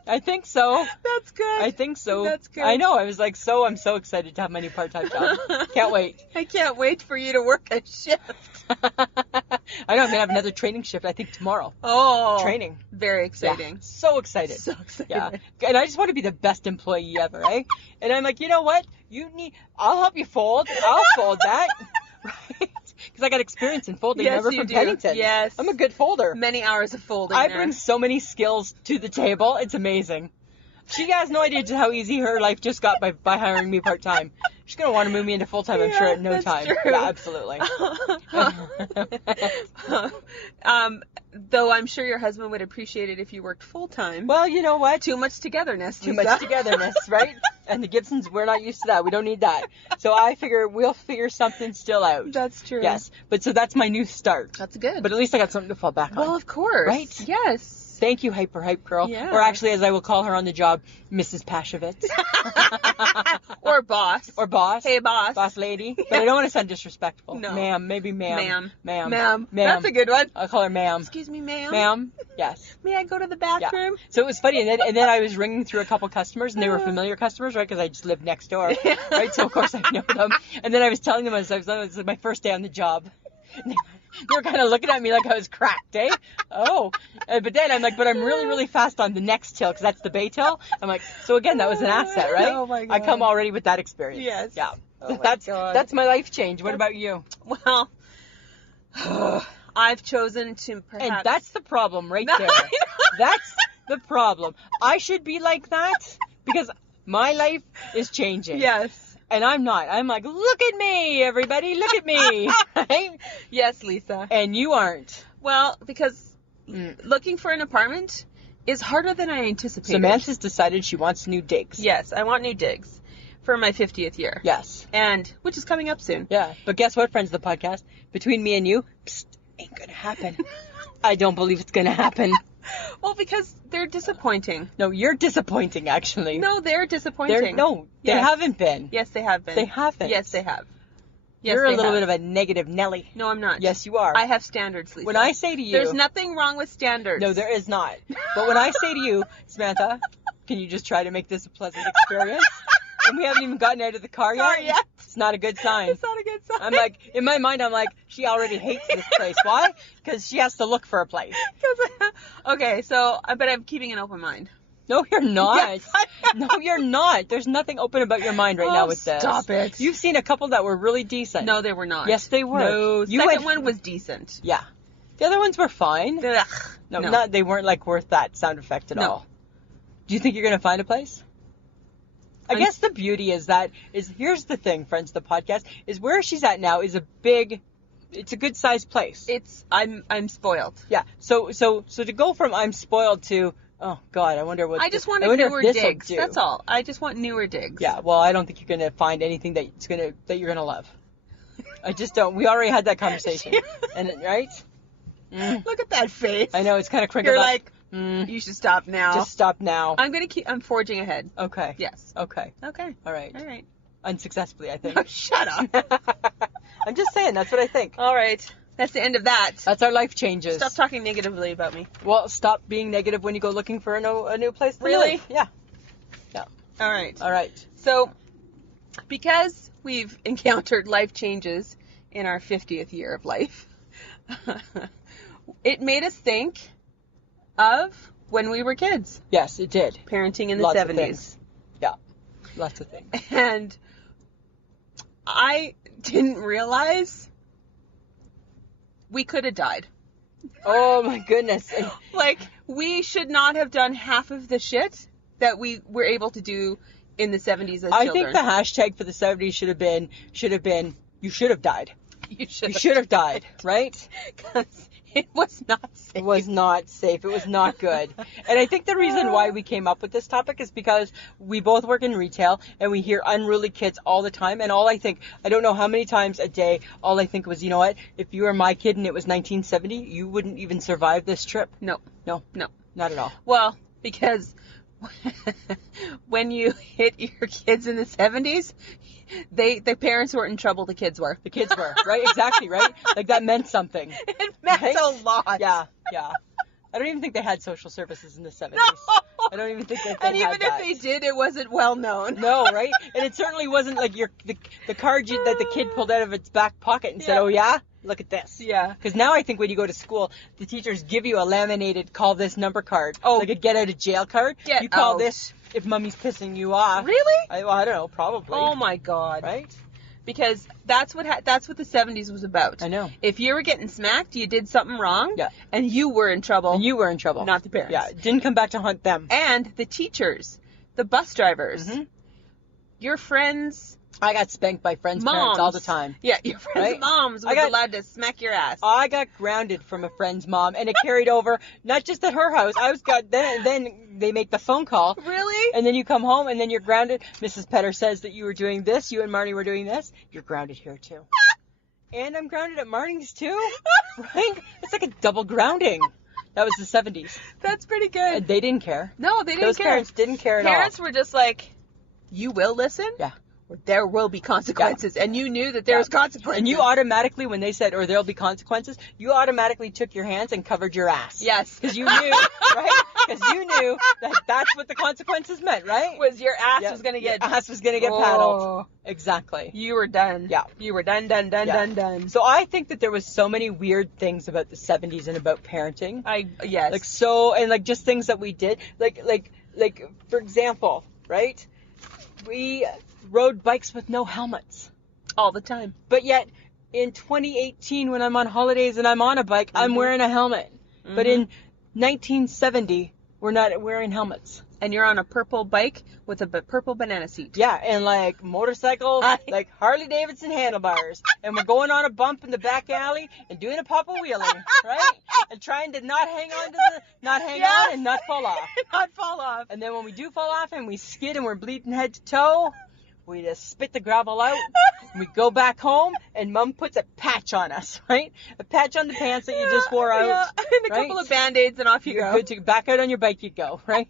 I think so. That's good. I think so. That's good. I know. I was like, I'm so excited to have my new part-time job. Can't wait. I can't wait for you to work a shift. I know. I'm going to have another training shift, I think, tomorrow. Oh. Training. Very Yeah. exciting. So excited. So excited. Yeah. And I just want to be the best employee ever, eh? And I'm like, you know what? I'll help you fold. I'll fold that. Right? Because I got experience in folding. Yes, Remember you from do. Pennington? Yes. I'm a good folder. Many hours of folding I there. bring so many skills to the table. It's amazing. She has no idea just how easy her life just got by hiring me part-time. She's going to want to move me into full-time, I'm sure, at no that's time. true. Yeah, absolutely. Though I'm sure your husband would appreciate it if you worked full-time. Well, you know what? Too much togetherness. Too Lisa. much togetherness, right? And the Gibsons, we're not used to that. We don't need that. So I figure we'll figure something still out. That's true. Yes. But so that's my new start. That's good. But at least I got something to fall back on. well, of course. Right? Yes. Thank you, Hyper Hype Girl. Yeah. Or actually, as I will call her on the job, Mrs. Pashovitz. Or boss. Or boss. Hey, boss. Boss lady. But I don't want to sound disrespectful. No. Ma'am. Maybe ma'am. Ma'am. That's a good one. I'll call her ma'am. Excuse me, ma'am. Ma'am. Yes. May I go to the bathroom? So it was funny, and then I was ringing through a couple customers, and they were familiar customers, right? Because I just lived next door, right? So of course I know them. And then I was telling them it was my first day on the job. And they were kind of looking at me like I was cracked, eh? Oh. But then I'm like, but I'm really, really fast on the next till, because that's the bay till. I'm like, so again, that was an asset, right? Oh my God. I come already with that experience. Yes. Yeah. Oh my that's God. that's my life change. What about you? Well, I've chosen to perhaps... And that's the problem right No, there. I know. the problem. I should be like that because my life is changing. Yes. And I'm not. I'm like, look at me, everybody, look at me. Right? Yes, Lisa. And you aren't. Well, because looking for an apartment is harder than I anticipated. Samantha's decided she wants new digs. Yes, I want new digs for my 50th year. Yes. And, which is coming up soon. Yeah. But guess what, friends of the podcast? Between me and you, ain't gonna happen. I don't believe it's gonna happen. Well, because they're disappointing. No, you're disappointing, actually. No, they're disappointing. They haven't been. Yes, they have been. They haven't. Yes, they have. Yes, you're a little bit of a negative Nelly. No, I'm not. Yes, you are. I have standards, Lisa. When I say to you... There's nothing wrong with standards. No, there is not. But when I say to you, Samantha, can you just try to make this a pleasant experience? And we haven't even gotten out of the car yet. It's not a good sign. It's not a good sign. I'm like, in my mind, I'm like, she already hates this place. Why? Because she has to look for a place. Okay, so, but I'm keeping an open mind. No, you're not. Yes, No, you're not. There's nothing open about your mind right now with this. Stop it. You've seen a couple that were really decent. No, they were not. Yes, they were. No, second one was decent. Yeah. The other ones were fine. Ugh, No, they weren't like worth that sound effect at all. Do you think you're going to find a place? I guess the beauty is here's the thing, friends of the podcast, is where she's at now is it's a good sized place. I'm spoiled. Yeah. So to go from I'm spoiled to, oh God, I wonder what. I just want newer digs. That's all. I just want newer digs. Yeah. Well, I don't think you're going to find anything that you're going to love. I just don't. We already had that conversation. And right? Look at that face. I know, it's kind of crinkled You're up. like, you should stop now. Just stop now. I'm forging ahead. Okay. Yes. Okay. Okay. All right. All right. Unsuccessfully, I think. Oh, shut up. I'm just saying, that's what I think. All right. That's the end of that. That's our life changes. Stop talking negatively about me. Well, stop being negative when you go looking for a new place to Really? live. Yeah. Yeah. All right. All right. So, because we've encountered life changes in our 50th year of life, it made us think of when we were kids. Yes, it did. Parenting in the Lots 70s. of things. Yeah. Lots of things. And I didn't realize we could have died. Oh my goodness. Like, we should not have done half of the shit that we were able to do in the 70s as children. I think the hashtag for the 70s should have been, you should have died. You should have died, right? Because it was not safe. It was not safe. It was not good. And I think the reason why we came up with this topic is because we both work in retail and we hear unruly kids all the time. And I don't know how many times a day, all I think was, you know what? If you were my kid and it was 1970, you wouldn't even survive this trip. No. No. No. Not at all. Well, because when you hit your kids in the 70s, the parents weren't in trouble, the kids were. The kids were, right? Exactly, right? Like that meant something. It meant a lot. Yeah, yeah. I don't even think they had social services in the 70s. No. I don't even think that they And even had if that. they did, it wasn't well known. No, right? And it certainly wasn't like the card that the kid pulled out of its back pocket and said, oh yeah? Look at this. Yeah. Because now I think when you go to school, the teachers give you a laminated call this number card. Oh. Like a get out of jail card. Get you call out. this if mommy's pissing you off. Really? I don't know, probably. Oh my God. Right? Because that's what the 70s was about. I know. If you were getting smacked, you did something wrong. Yeah. And you were in trouble. And you were in trouble. Not the parents. Yeah, it didn't come back to haunt them. And the teachers, the bus drivers, your friends' I got spanked by friends' moms parents all the time. Yeah, your friends' Right? moms was allowed to smack your ass. I got grounded from a friend's mom, and it carried over, not just at her house. Then they make the phone call. Really? And then you come home, and then you're grounded. Mrs. Petter says that you were doing this. You and Marnie were doing this. You're grounded here, too. And I'm grounded at Marnie's, too. Right? It's like a double grounding. That was the 70s. That's pretty good. And they didn't care. No, they didn't Those care. parents didn't care at all. Parents were just like, you will listen? Yeah. Or there will be consequences. Yeah. And you knew that there was consequences. And you automatically, when they said, or there'll be consequences, you automatically took your hands and covered your ass. Yes. Because you knew, right? Because you knew that that's what the consequences meant, right? Was your ass was going to get... Your ass was going to get paddled. Exactly. You were done. Yeah. You were done. Done. So I think that there was so many weird things about the 70s and about parenting. Yes. And just things that we did. Like, for example, right? We rode bikes with no helmets. All the time. But yet, in 2018, when I'm on holidays and I'm on a bike, I'm wearing a helmet. But in 1970, We're not wearing helmets. And you're on a purple bike with a purple banana seat. Yeah, and like motorcycle, like Harley Davidson handlebars. And we're going on a bump in the back alley and doing a papa wheelie, right? And trying to not hang on and not fall off. Not fall off. And then when we do fall off and we skid and we're bleeding head to toe, we just spit the gravel out. And we go back home and Mom puts a patch on us, right? A patch on the pants that you just wore out. Yeah. And a couple of Band-Aids and off you You're go. good to back out on your bike you go, right?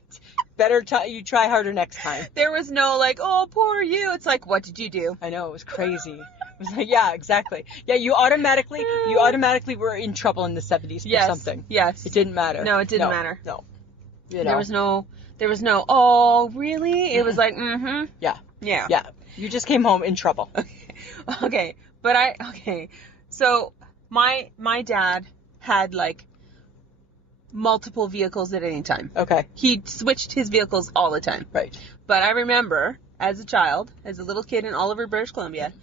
Better you try harder next time. There was no like, oh, poor you. It's like, what did you do? I know, it was crazy. It was like, yeah, exactly. Yeah, you automatically were in trouble in the 70s for something. Yes. It didn't matter. No, it didn't matter. No. You There know. was no, oh, really? It was like, mm-hmm. Yeah. Yeah. Yeah. You just came home in trouble. Okay. So my dad had like multiple vehicles at any time. Okay. He switched his vehicles all the time. Right. But I remember as a child, as a little kid in Oliver, British Columbia,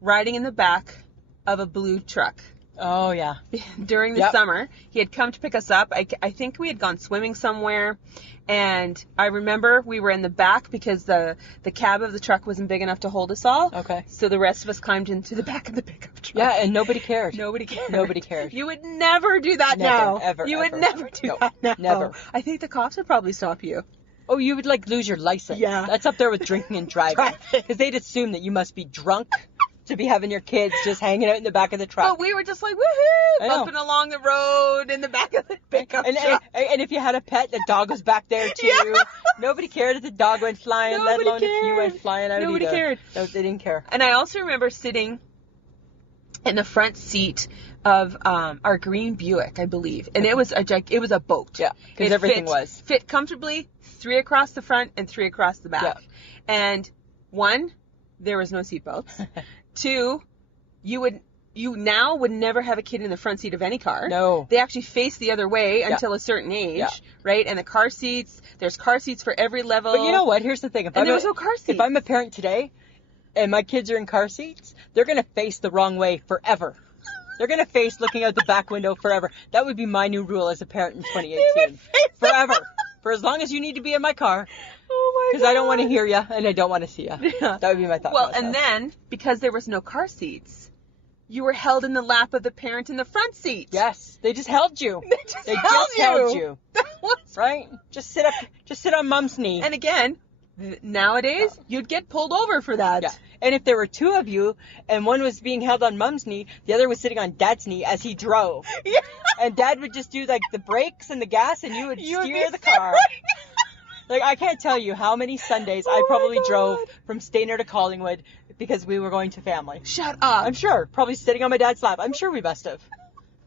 riding in the back of a blue truck. Oh, yeah. During the summer, he had come to pick us up. I think we had gone swimming somewhere. And I remember we were in the back because the cab of the truck wasn't big enough to hold us all. Okay. So the rest of us climbed into the back of the pickup truck. Yeah, and nobody cared. Nobody cared. Nobody cared. You would never do that Never, now. ever, You would ever. never do that now. Never. I think the cops would probably stop you. Oh, you would like lose your license. Yeah. That's up there with drinking and driving. Because they'd assume that you must be drunk to be having your kids just hanging out in the back of the truck. But we were just like, woohoo, I know. bumping along the road in the back of the pickup truck. And if you had a pet, the dog was back there too. Yeah. Nobody cared if the dog went flying, let Nobody alone if you cared. went flying out Nobody either. cared. No, they didn't care. And I also remember sitting in the front seat of our green Buick, I believe, and it was a boat. Yeah, because everything fit comfortably, 3 across the front and 3 across the back. Yeah. And 1, there was no seatbelts. 2, you now would never have a kid in the front seat of any car. No. They actually face the other way until a certain age, right? And the car seats, there's car seats for every level. But you know what? Here's the thing. There was no car seats. If I'm a parent today and my kids are in car seats, they're going to face the wrong way forever. They're going to face looking out the back window forever. That would be my new rule as a parent in 2018. Forever. For as long as you need to be in my car. Oh my God. Because I don't want to hear you and I don't want to see you. Yeah. That would be my thought Well, process. and then, because there was no car seats, you were held in the lap of the parent in the front seat. Yes. They just held you. They just held you. That was Right? Just sit on Mom's knee. And again, nowadays, you'd get pulled over for that. Yeah. And if there were 2 of you and one was being held on Mom's knee, the other was sitting on Dad's knee as he drove. Yeah. And Dad would just do like the brakes and the gas and you would You would steer be the car. right. Like I can't tell you how many Sundays Oh I my probably God. drove from Stayner to Collingwood because we were going to family. Shut up. I'm sure. Probably sitting on my dad's lap. I'm sure we must have.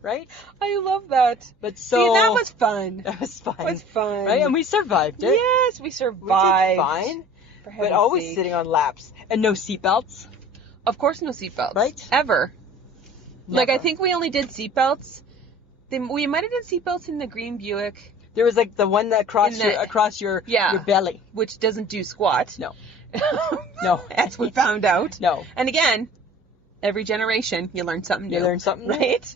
Right? I love that. But so See, that was fun. that was fun. That was fun. Right? And we survived it. Yes, we We survived. did fine. For But heaven's always sake. sitting on laps. And no seatbelts. Of course, no seatbelts. Right? Ever. Like, I Never. think we only did seatbelts. We might have done seatbelts in the green Buick, There was like the one that across your belly. which doesn't do squat. No. No. As we found out. No. And again, every generation, you learn something new. You learn something new. Right?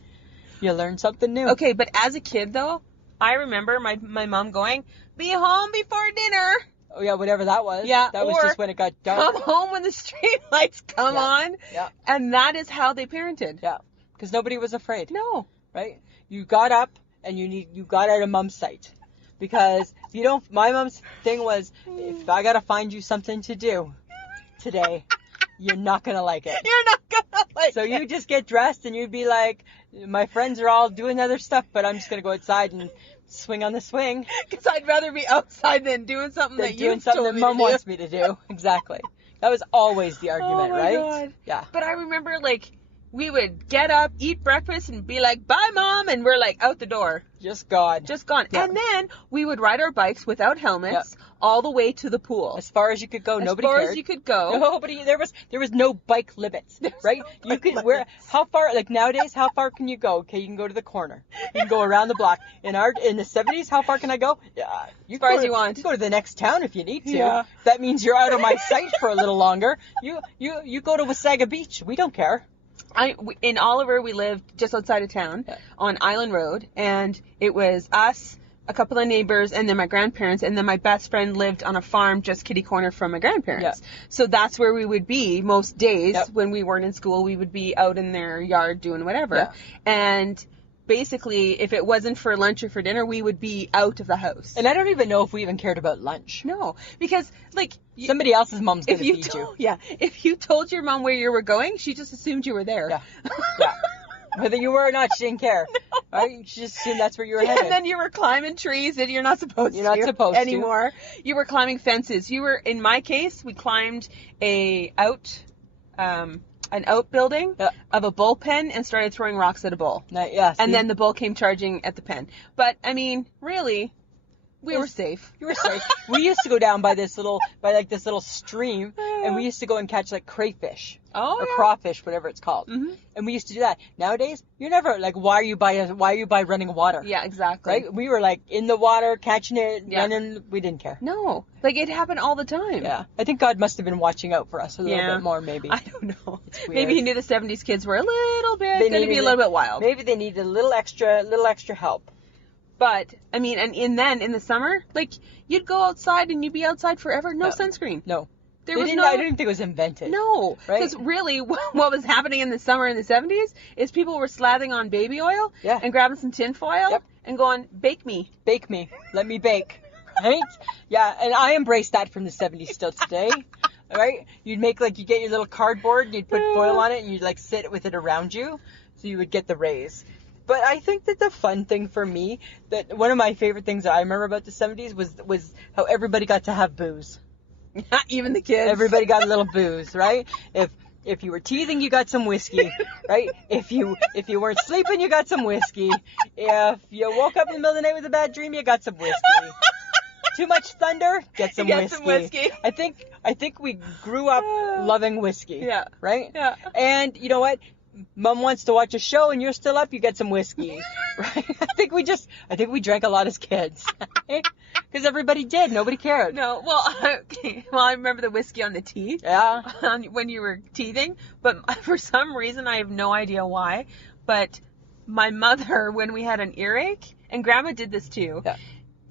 You learn something new. Okay, but as a kid, though, I remember my mom going, be home before dinner. Oh yeah, whatever that was. Yeah, That was or just when it got dark. Come home when the street lights come on. Yeah. And that is how they parented. Yeah. Because nobody was afraid. No. Right? You got up and you got out of Mom's sight. Because if you don't, my mom's thing was, if I gotta find you something to do today, you're not gonna like it. You're not gonna like So it. you just get dressed and you'd be like, my friends are all doing other stuff, but I'm just gonna go outside and swing on the swing. Because I'd rather be outside than doing something Than that doing you something told that me Mom to do. wants me to do. Exactly. That was always the argument, Oh my right? God. Yeah. But I remember, like, we would get up, eat breakfast, and be like, bye, Mom, and we're, like, out the door. Just God. Just gone. Yeah. And then we would ride our bikes without helmets all the way to the pool. As far as you could go, nobody As far cared. as you could go. Nobody. There was no bike limits, right? You could where how far like nowadays how far can you go? Okay, you can go to the corner. You can go around the block. In the 70s, how far can I go? Yeah, As far as you want. You go to the next town if you need to. Yeah. That means you're out of my sight for a little longer. You go to Wasaga Beach. We don't care. In Oliver, we lived just outside of town on Island Road, and it was us, a couple of neighbors, and then my grandparents, and then my best friend lived on a farm just kitty corner from my grandparents. Yeah. So that's where we would be most days. Yep. When we weren't in school. We would be out in their yard doing whatever. Yeah. And basically, if it wasn't for lunch or for dinner, we would be out of the house. And I don't even know if we even cared about lunch. No, because like somebody else's mom's gonna feed you. Yeah, if you told your mom where you were going, she just assumed you were there. Yeah. Yeah. Whether you were or not, she didn't care. Right? She just assumed that's where you were headed. And then you were climbing trees that you're not supposed You're not supposed to anymore. You were climbing fences. You were, in my case, we climbed an outbuilding of a bullpen and started throwing rocks at a bull. Yeah. And then the bull came charging at the pen. But I mean, really, we were safe. You were safe. We used to go down by this little stream, and we used to go and catch like crayfish. Oh, or yeah. crawfish, whatever it's called. Mm-hmm. And we used to do that. Nowadays, you're never like, why are you by running water? Yeah, exactly. Right? We were like in the water, catching it, Yeah. running. We didn't care. No, like it happened all the time. Yeah. I think God must have been watching out for us a little bit more, maybe. I don't know. It's weird. Maybe he knew the 70s kids were a little bit going to be a little bit wild. Maybe they needed a little extra help. But I mean, and then in the summer, like you'd go outside and you'd be outside forever, no sunscreen. No. There was I don't even think it was invented. No, Right? because really, what was happening in the summer in the 70s is people were slathering on baby oil and grabbing some tin foil and going, bake me. Bake me. Let me bake. Right? Yeah, and I embrace that from the 70s still today. Right? You'd make you get your little cardboard and you'd put foil on it and you'd sit with it around you so you would get the rays. But I think that the fun thing for me, that one of my favorite things that I remember about the 70s was how everybody got to have booze. Not even the kids. Everybody got a little booze, right? If you were teething, you got some whiskey, right? If you weren't sleeping, you got some whiskey. If you woke up in the middle of the night with a bad dream, you got some whiskey. Too much thunder, get some whiskey. I think we grew up loving whiskey. Yeah. Right? Yeah. And you know what? Mom wants to watch a show and you're still up, you get some whiskey. Right? I think we drank a lot as kids. Because everybody did. Nobody cared. No, well, okay. Well, I remember the whiskey on the teeth. Yeah. When you were teething. But for some reason, I have no idea why. But my mother, when we had an earache, and Grandma did this too,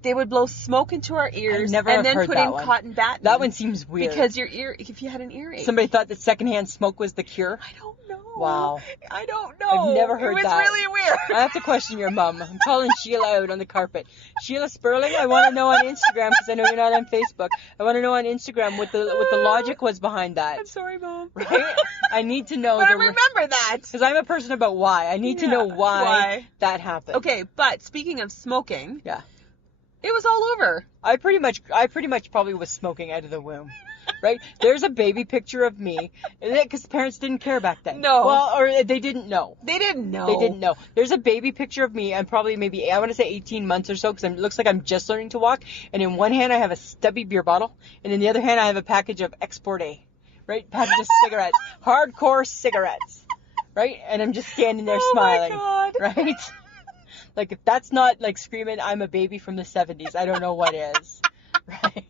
they would blow smoke into our ears and then put in cotton batting. That one seems weird. Because if you had an earache. Somebody thought that secondhand smoke was the cure? I don't know. Wow. I don't know. I've never heard that. It was really weird. I have to question your mom. I'm calling Sheila out on the carpet. Sheila Sperling, I want to know on Instagram, because I know you're not on Facebook. I want to know on Instagram what the logic was behind that. I'm sorry, Mom. Right? I need to know. But I remember that. Because I'm a person about why. I need to know why that happened. Okay, but speaking of smoking. Yeah. It was all over. I pretty much probably was smoking out of the womb. Right? There's a baby picture of me. Because parents didn't care back then. No. Well, or they didn't know. They didn't know. They didn't know. There's a baby picture of me. I'm probably maybe, I want to say 18 months or so, because it looks like I'm just learning to walk. And in one hand, I have a stubby beer bottle. And in the other hand, I have a package of Export A. Right? Package of cigarettes. Hardcore cigarettes. Right? And I'm just standing there smiling. Oh, my God. Right? Like, if that's not, screaming, I'm a baby from the 70s, I don't know what is. Right?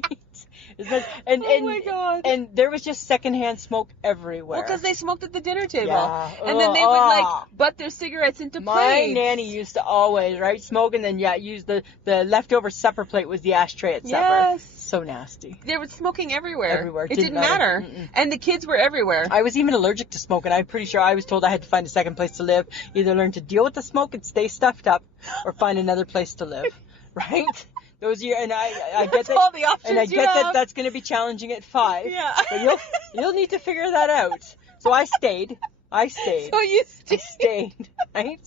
Oh my God. And there was just secondhand smoke everywhere. Well, because they smoked at the dinner table. Yeah. And then they would, butt their cigarettes into plates. My nanny used to always, smoke and then, use the leftover supper plate was the ashtray at supper. Yes. So nasty. They were smoking everywhere. Everywhere. It didn't matter. And the kids were everywhere. I was even allergic to smoke, and I'm pretty sure I was told I had to find a second place to live. Either learn to deal with the smoke and stay stuffed up, or find another place to live. Right? Those years, and I get that. All the options and I get that that's going to be challenging at 5. Yeah. But you'll need to figure that out. So I stayed. So you stayed. Right?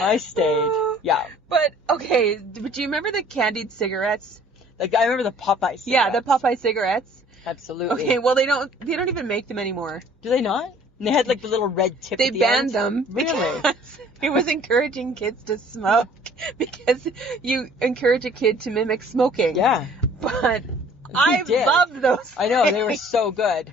I stayed. Yeah. But okay, do you remember the candied cigarettes? I remember the Popeye cigarettes. Yeah, the Popeye cigarettes. Absolutely. Okay, well they don't even make them anymore. Do they not? And they had the little red tip. They at the banned end. them. Really? It was encouraging kids to smoke because you encourage a kid to mimic smoking. Yeah. But I loved those. I know, they were so good.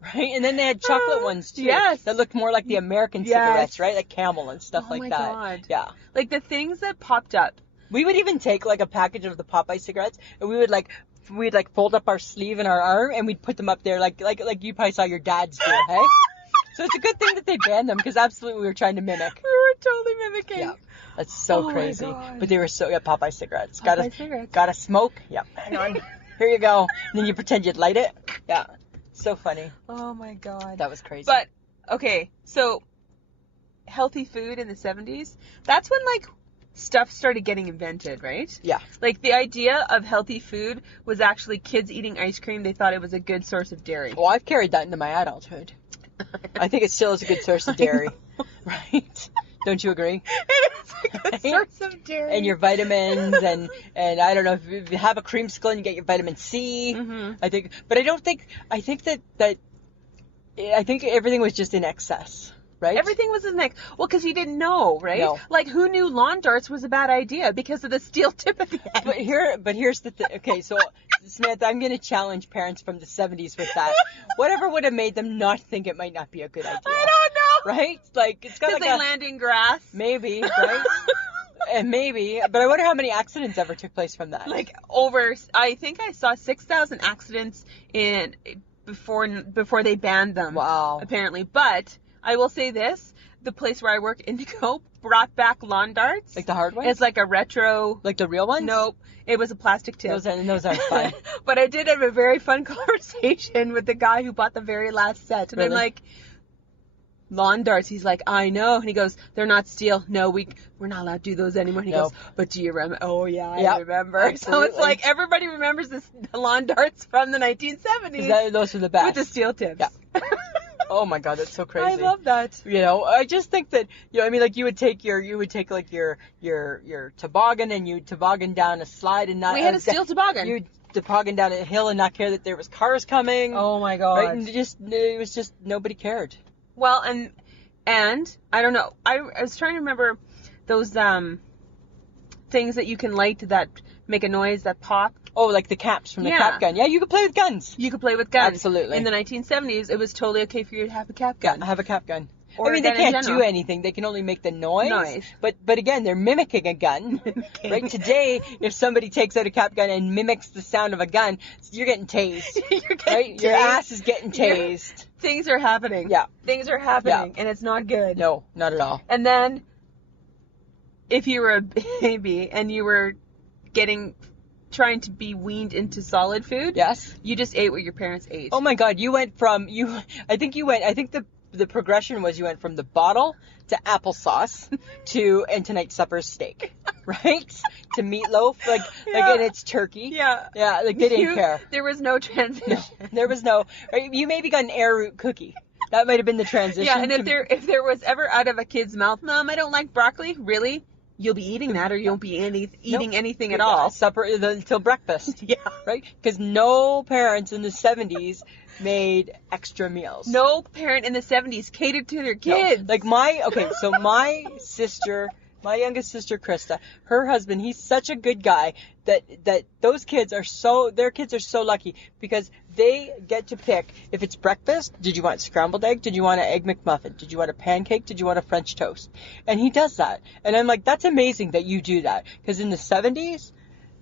Right? And then they had chocolate ones too. Yes. That looked more like the American cigarettes, right? Like Camel and stuff like that. Oh my God. Yeah. Like the things that popped up. We would even take a package of the Popeye cigarettes and we'd fold up our sleeve and our arm and we'd put them up there like you probably saw your dad's do, hey? So it's a good thing that they banned them because absolutely we were trying to mimic. We were totally mimicking. Yeah. That's so Oh my crazy. God. But they were so, Popeye cigarettes. Cigarettes. Gotta smoke? Yep. Hang on. Here you go. And then you pretend you'd light it. Yeah. So funny. Oh my God. That was crazy. But, okay, so healthy food in the 70s, that's when, like, stuff started getting invented, right? Yeah. Like, the idea of healthy food was actually kids eating ice cream. They thought it was a good source of dairy. Well, I've carried that into my adulthood. I think it still is a good source of dairy. Right? Don't you agree? It is a good source of dairy. And your vitamins and I don't know, if you have a creamsicle and you get your vitamin C. Mm-hmm. I think everything was just in excess, right? Everything was in neck. Well, because you didn't know, right? No. Like, who knew lawn darts was a bad idea because of the steel tip at the end? But here's the thing. Okay, so Samantha, I'm going to challenge parents from the 70s with that. Whatever would have made them not think it might not be a good idea. I don't know. Right? Like, it's got Because like they land in grass. maybe, right? And maybe, but I wonder how many accidents ever took place from that. Like, I think I saw 6,000 accidents before they banned them. Wow. Apparently. But I will say this, the place where I work, Indigo, brought back lawn darts. Like the hard ones? It's like a retro. Like the real ones? Nope. It was a plastic tip. Those aren't fun. But I did have a very fun conversation with the guy who bought the very last set. And Really? I'm like, lawn darts. He's like, I know. And he goes, they're not steel. No, we're not allowed to do those anymore. And he goes, but do you remember? Oh, yeah, I remember. Absolutely. So it's like everybody remembers the lawn darts from the 1970s. Those were the best. With the steel tips. Yeah. Oh my God, that's so crazy. I love that. You know, I just think that, you know, I mean, like you would take like your toboggan and you'd toboggan down a slide and not. We had a steel toboggan. You'd toboggan down a hill and not care that there was cars coming. Oh my God. Right? And it was just nobody cared. Well, and I don't know. I was trying to remember those things that you can light that make a noise that pop. Oh, like the caps from the cap gun. Yeah, you could play with guns. You could play with guns. Absolutely. In the 1970s, it was totally okay for you to have a cap gun. Yeah, have a cap gun. Or I mean, they can't do anything. They can only make the noise. But again, they're mimicking a gun. Right? Today, if somebody takes out a cap gun and mimics the sound of a gun, you're getting tased. Right? Your ass is getting tased. Things are happening. Yeah. Things are happening, and it's not good. No, not at all. And then, if you were a baby and you were trying to be weaned into solid food, yes, you just ate what your parents ate. Oh my God, I think the progression was you went from the bottle to applesauce and tonight's supper's steak, right? To meatloaf, and it's turkey. Yeah. Yeah, like they didn't care. There was no transition. No, there was no, right? You maybe got an arrowroot cookie. That might have been the transition. Yeah, and if there was ever out of a kid's mouth, Mom, I don't like broccoli, really? You'll be eating that, or you won't be eating anything at all. Supper until breakfast. Yeah. Right? Because no parents in the 70s made extra meals. No parent in the 70s catered to their kids. No. Like my youngest sister, Krista, her husband, he's such a good guy that their kids are so lucky because they get to pick if it's breakfast, did you want scrambled egg? Did you want an egg McMuffin? Did you want a pancake? Did you want a French toast? And he does that. And I'm like, that's amazing that you do that. Because in the 70s,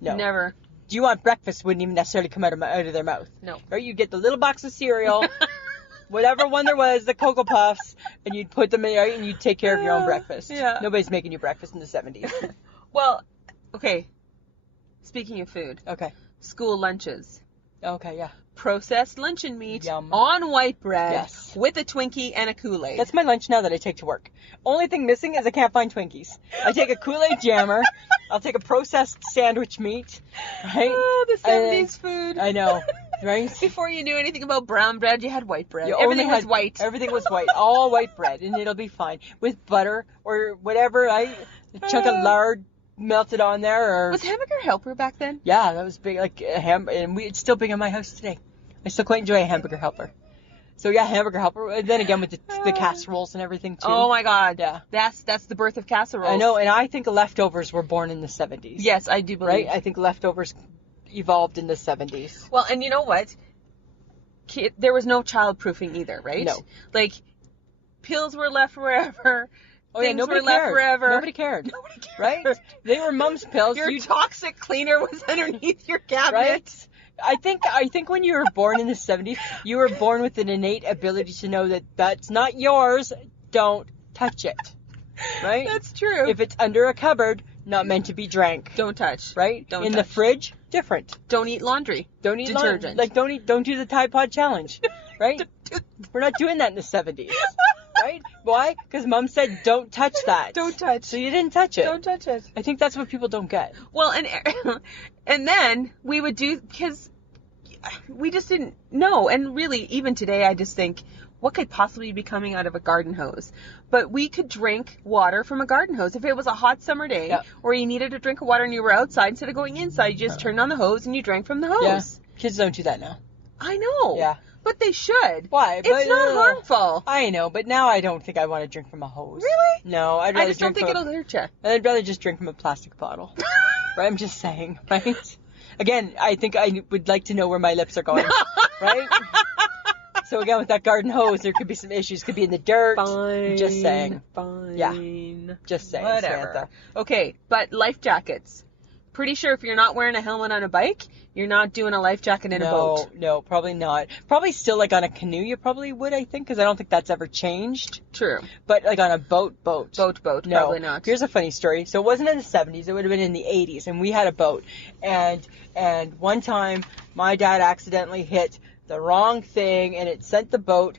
no. Never. Do you want breakfast wouldn't even necessarily come out of their mouth. No. Right? You get the little box of cereal, whatever one there was, the Cocoa Puffs, and you'd put them in there and you'd take care of your own breakfast. Yeah. Nobody's making you breakfast in the 70s. Well, okay. Speaking of food. Okay. School lunches. Okay, yeah. Processed luncheon meat. Yum. On white bread. Yes. With a Twinkie and a Kool-Aid. That's my lunch now that I take to work. Only thing missing is I can't find Twinkies. I take a Kool-Aid jammer. I'll take a processed sandwich meat. Right? Oh, the 70s food. I know. Right? Before you knew anything about brown bread, you had white bread. You Everything only was white. Everything was white. All white bread. And it'll be fine. With butter or whatever. A chunk of lard melted on there. Or Was Hamburger Helper back then? Yeah, that was big. Like and it's still big in my house today. I still quite enjoy a Hamburger Helper. So yeah, Hamburger Helper. And then again with the casseroles and everything too. Oh my God. Yeah. That's the birth of casseroles. I know, and I think leftovers were born in the 70s. Yes, I do believe. Right? I think leftovers evolved in the 70s. Well, and you know what? There was no childproofing either, right? No. Like, pills were left wherever. Oh yeah, nobody were left cared. forever. Nobody cared. Right? They were mom's pills. Your toxic cleaner was underneath your cabinet. Right? I think when you were born in the 70s, you were born with an innate ability to know that that's not yours. Don't touch it. Right? That's true. If it's under a cupboard, not meant to be drank. Don't touch. Right? Don't In touch. the fridge, different. Don't eat laundry. Don't eat detergent. Like don't do the Tide Pod challenge. Right? We're not doing that in the 70s. Right? Why? Because Mom said don't touch that. Don't touch. So you didn't touch it. Don't touch it. I think that's what people don't get. Well, and then we would do, because we just didn't know. And really, even today, I just think, what could possibly be coming out of a garden hose? But we could drink water from a garden hose. If it was a hot summer day, or you needed a drink of water and you were outside, instead of going inside, you just turned on the hose and you drank from the hose. Yeah. Kids don't do that now. I know. Yeah. But they should. Why? It's not harmful. I know, but now I don't think I want to drink from a hose. Really? No, I'd rather I just don't think it'll hurt you. I'd rather just drink from a plastic bottle. Right? I'm just saying, right? Again, I think I would like to know where my lips are going, right? So again, with that garden hose, there could be some issues. Could be in the dirt. Fine. Just saying. Fine. Yeah. Just saying. Whatever. Samantha. Okay, but life jackets. Pretty sure if you're not wearing a helmet on a bike, you're not doing a life jacket in a boat. No, probably not. Probably still like on a canoe you probably would, I think, because I don't think that's ever changed. True. But like on a boat. Boat, No. probably not. Here's a funny story. So it wasn't in the 70s, it would have been in the 80s, and we had a boat. And one time my dad accidentally hit the wrong thing and it sent the boat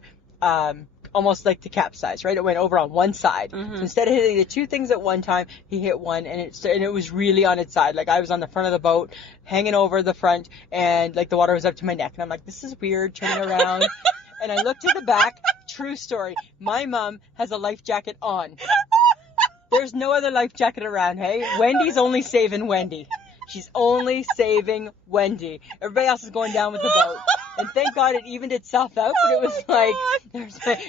almost like to capsize, right? It went over on one side. Mm-hmm. So instead of hitting the two things at one time, he hit one, and it was really on its side. Like I was on the front of the boat, hanging over the front, and like the water was up to my neck. And I'm like, this is weird, turning around. And I looked to the back. True story. My mom has a life jacket on. There's no other life jacket around, hey? Wendy's only saving Wendy. She's only saving Wendy. Everybody else is going down with the boat. And thank God it evened itself out, but it was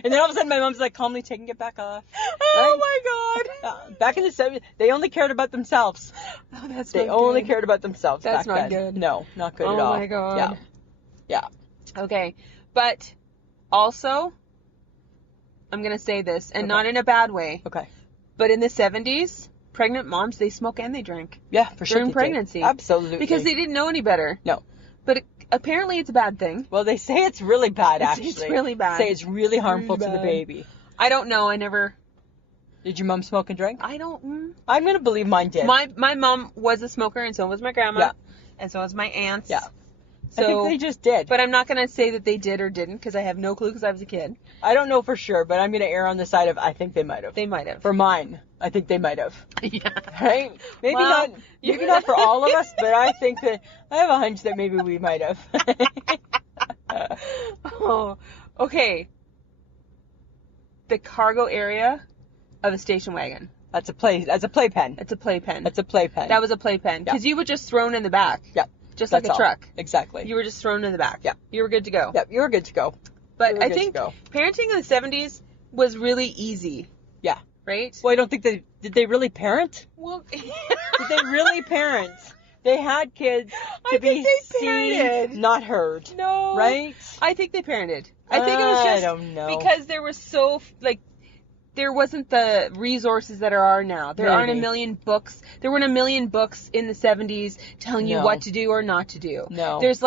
and then all of a sudden my mom's like calmly taking it back off. Oh my God. Back in the 70s, they only cared about themselves. Oh, that's They not only good. cared about themselves That's back not then. good. No, not good at all. Oh my God. Yeah. Okay, but also, I'm going to say this, and not in a bad way, Okay. but in the 70s, pregnant moms, they smoke and they drink. Yeah, for sure. During pregnancy. Absolutely. Because they didn't know any better. No. But apparently it's a bad thing. Well, they say it's really bad, actually. It's really bad. Say it's really harmful to the baby. I don't know. I never... Did your mom smoke and drink? I don't... I'm going to believe mine did. My mom was a smoker, and so was my grandma. Yeah. And so was my aunts. Yeah. So, I think they just did. But I'm not going to say that they did or didn't, because I have no clue, because I was a kid. I don't know for sure, but I'm going to err on the side of I think they might have. They might have. For mine, I think they might have. Yeah. Right? Maybe Well, not for all of us, but I think that I have a hunch that maybe we might have. Oh, okay. The cargo area of a station wagon. That's a playpen. It's a playpen. That's a playpen. That was a playpen. Because you were just thrown in the back. Yeah. Just That's like a all. truck. Exactly. You were just thrown in the back. Yeah. You were good to go. Yep, you were good to go. But I think parenting in the 70s was really easy. Yeah. Right? Well, I don't think did they really parent? Well, Did they really parent? They had kids to be seen, not heard. No. Right? I think they parented. I think it was just I don't know. because there was there wasn't the resources that are now. There aren't a million books. There weren't a million books in the 70s telling you what to do or not to do. No. There's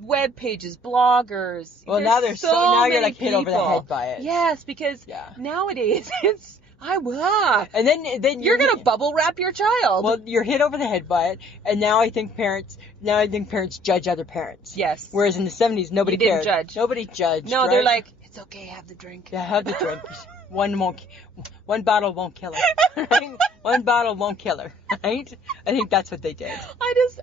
web pages, bloggers. Well, now there's now you're many hit over the people. head by it. Yes, because nowadays it's and then you're gonna bubble wrap your child. Well, you're hit over the head by it, and now I think parents judge other parents. Yes. Whereas in the 70s, nobody They didn't cared. judge. Nobody judged. No, right? they're like, it's okay, have the drink. Yeah, have the drink. One bottle won't kill her. Right? One bottle won't kill her. Right? I think that's what they did.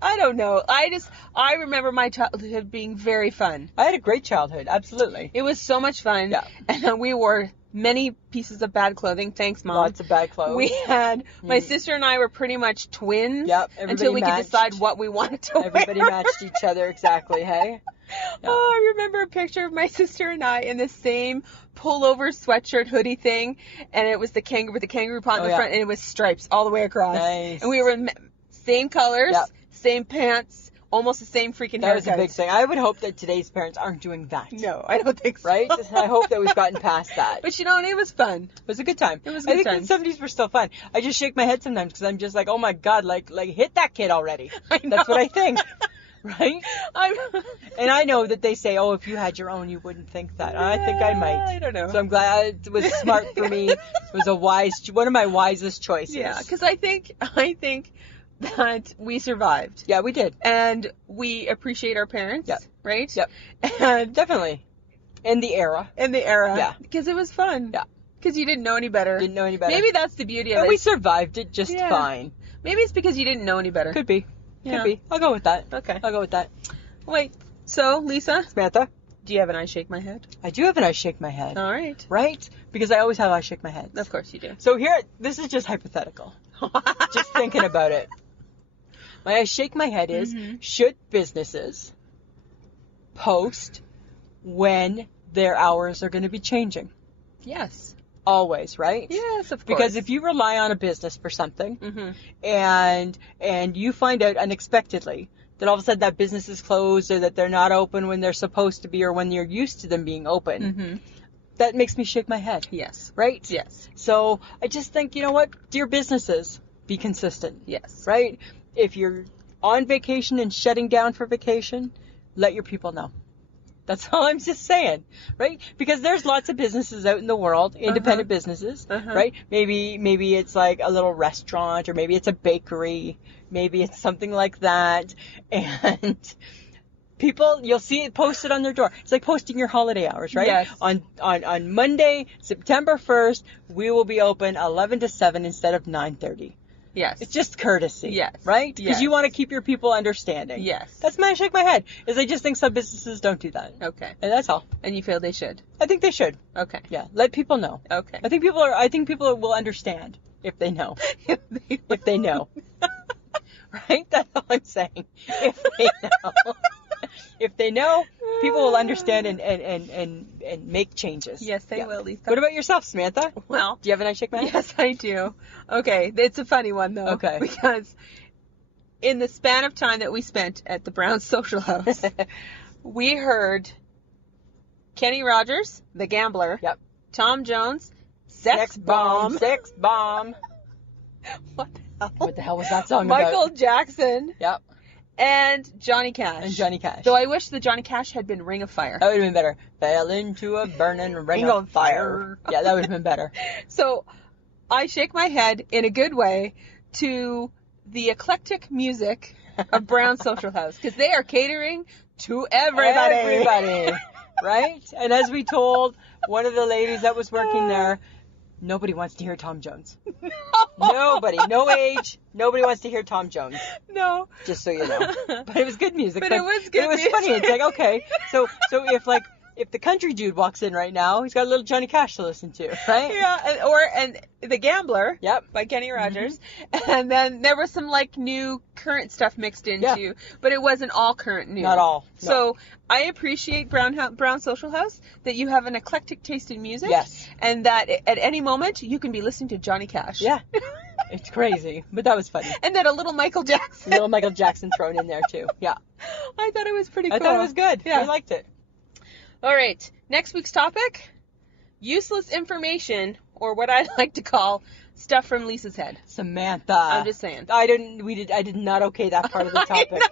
I don't know. I remember my childhood being very fun. I had a great childhood. Absolutely. It was so much fun. Yeah. And we wore many pieces of bad clothing. Thanks, Mom. Lots of bad clothes. We had, my sister and I were pretty much twins. Yep. Until we could decide what we wanted to wear. Everybody matched each other exactly, hey? Yeah. Oh, I remember a picture of my sister and I in the same pullover sweatshirt hoodie thing, and it was the kangaroo with the kangaroo paw in the front, and it was stripes all the way across. Nice. And we were same colors, same pants, almost the same freaking haircut. That was a big thing. I would hope that today's parents aren't doing that. No, I don't think so. Right? I hope that we've gotten past that. But and it was fun. It was a good time. It was a good time. I think the 70s were still fun. I just shake my head sometimes because I'm just like, oh my God, like hit that kid already. That's what I think. Right? And I know that they say, oh, if you had your own, you wouldn't think that. I think I might. I don't know. So I'm glad it was smart for me. It was one of my wisest choices. Yeah, because I think that we survived. Yeah, we did. And we appreciate our parents, Yep. right? Yep. And Definitely. In the era. Yeah. Because it was fun. Yeah. Because you didn't know any better. Didn't know any better. Maybe that's the beauty of And it. we survived it just fine. Maybe it's because you didn't know any better. Could be. Yeah. Could be. I'll go with that. Okay. I'll go with that. Wait, so, Lisa, Samantha? do you have an I shake my head? I do have an I shake my head. All right. Right? Because I always have I shake my head. Of course you do. So this is just hypothetical. Just thinking about it. My I shake my head is, should businesses post when their hours are going to be changing? Yes. Always, right? Yes, of course. Because if you rely on a business for something, and you find out unexpectedly that all of a sudden that business is closed or that they're not open when they're supposed to be or when you're used to them being open, that makes me shake my head. Yes. Right? Yes. So I just think, you know what? Dear businesses, be consistent. Yes. Right? If you're on vacation and shutting down for vacation, let your people know. That's all I'm just saying, right? Because there's lots of businesses out in the world, independent businesses, right? Maybe it's like a little restaurant, or maybe it's a bakery, maybe it's something like that, and people, you'll see it posted on their door. It's like posting your holiday hours, right? Yes. On Monday, September 1st, we will be open 11 to 7 instead of 9:30. Yes. It's just courtesy. Yes. Right? Because Yes. you want to keep your people understanding. Yes. That's my shake my head. Is I just think some businesses don't do that. Okay. And that's all. And you feel they should? I think they should. Okay. Yeah. Let people know. Okay. I think people will understand if they know. If they know. Right? That's all I'm saying. If they know. If they know, people will understand and make changes. Yes, they will, Lisa. What about yourself, Samantha? Well, Do you have an I shake my head? yes, I do. Okay, it's a funny one, though. Okay. Because in the span of time that we spent at the Brown Social House, we heard Kenny Rogers, the gambler. Yep. Tom Jones, Sex Bomb. Sex bomb. What the hell? What the hell was that song Michael about? Jackson. Yep. And Johnny Cash. And Johnny Cash. Though I wish the Johnny Cash had been Ring of Fire. That would have been better. Fell into a burning ring of fire. Yeah, that would have been better. So I shake my head in a good way to the eclectic music of Brown Social House, because they are catering to everybody. Everybody. Right? And as we told one of the ladies that was working there, nobody wants to hear Tom Jones. Nobody. No age. Nobody wants to hear Tom Jones. No. Just so you know. But it was good music. But it was good It was music. funny. It's like, okay. So if the country dude walks in right now, he's got a little Johnny Cash to listen to, right? Yeah, and The Gambler. Yep. By Kenny Rogers. And then there was some like new current stuff mixed into, but it wasn't all current new. Not all. No. So I appreciate Brown Social House, that you have an eclectic taste in music. Yes. And that at any moment you can be listening to Johnny Cash. Yeah. It's crazy. But that was funny. And then a little Michael Jackson. Little Michael Jackson thrown in there too. Yeah. I thought it was pretty cool. I thought it was good. Yeah. I liked it. All right. Next week's topic, useless information, or what I like to call stuff from Lisa's head. Samantha. I'm just saying. I did not okay that part of the topic. I know.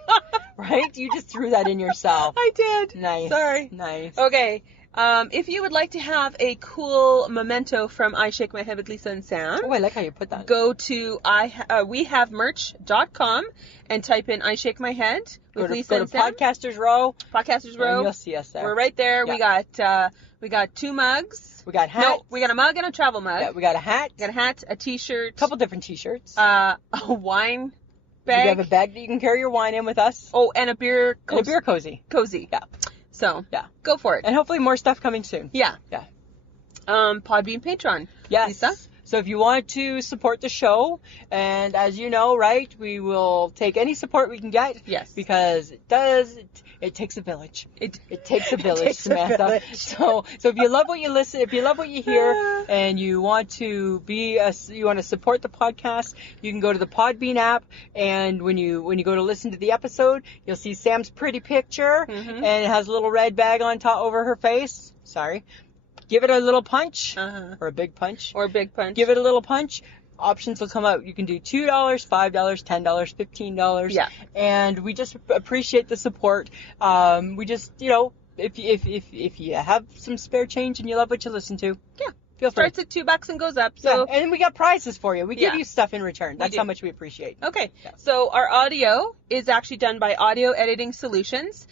Right? You just threw that in yourself. I did. Nice. Sorry. Nice. Okay. If you would like to have a cool memento from I Shake My Head with Lisa and Sam, Oh, I like how you put that. go to wehavemerch.com and type in I Shake My Head with Lisa and Sam. Podcasters Row. Podcasters And Row. you'll see us there. We're right there. Yeah. We got 2 mugs. We got hats. No, we got a mug and a travel mug. Yeah, we got a hat. We got a hat, a t-shirt, A couple different t-shirts. a wine bag. We have a bag that you can carry your wine in with us. Oh, and a beer And a beer cozy. cozy. Yeah. So, Yeah. go for it. And hopefully more stuff coming soon. Yeah. Yeah. Podbean Patreon. Yes. Lisa? So if you want to support the show, and as you know, right, we will take any support we can get. Yes. Because it takes a village. It takes a village, takes a Samantha. village. So if you love what you listen, if you love what you hear, and you want to you want to support the podcast, you can go to the Podbean app, and when you go to listen to the episode, you'll see Sam's pretty picture, and it has a little red bag on top over her face. Sorry. Give it a little punch, or a big punch. Or big punch. Give it a little punch. options will come out. You can do $2, $5, $10, $15. Yeah. And we just appreciate the support. We just, if you have some spare change and you love what you listen to, feel free. Starts at $2 and goes up. So and we got prizes for you. We give you stuff in return. That's how much we appreciate. Okay. Yeah. So our audio is actually done by Audio Editing Solutions.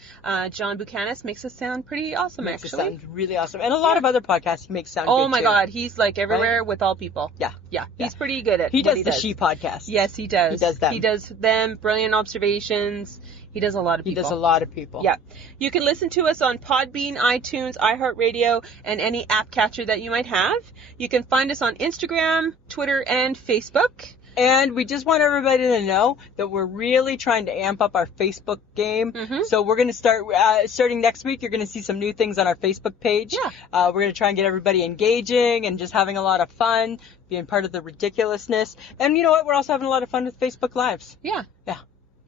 John Buchanan makes us sound pretty awesome, Makes actually. us sound really awesome. And a lot of other podcasts he makes sound good, Oh my too. God, he's like everywhere with all people. Yeah. Yeah. He's pretty good at He what does the She podcast. Yes, he does. He does them. He does them. Brilliant observations. He does a lot of people. He does a lot of people. Yeah. You can listen to us on Podbean, iTunes, iHeartRadio, and any app catcher that you might have. You can find us on Instagram, Twitter, and Facebook. And we just want everybody to know that we're really trying to amp up our Facebook game. Mm-hmm. So we're going to starting next week, you're going to see some new things on our Facebook page. Yeah. We're going to try and get everybody engaging and just having a lot of fun, being part of the ridiculousness. And you know what? We're also having a lot of fun with Facebook Lives. Yeah. Yeah.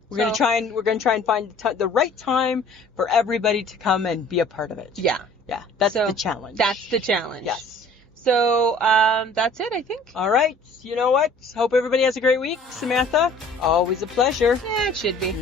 We're going to try and find the right time for everybody to come and be a part of it. Yeah. Yeah. That's the challenge. That's the challenge. Yes. So, that's it, I think. All right. You know what? Hope everybody has a great week. Samantha, always a pleasure. Yeah, it should be.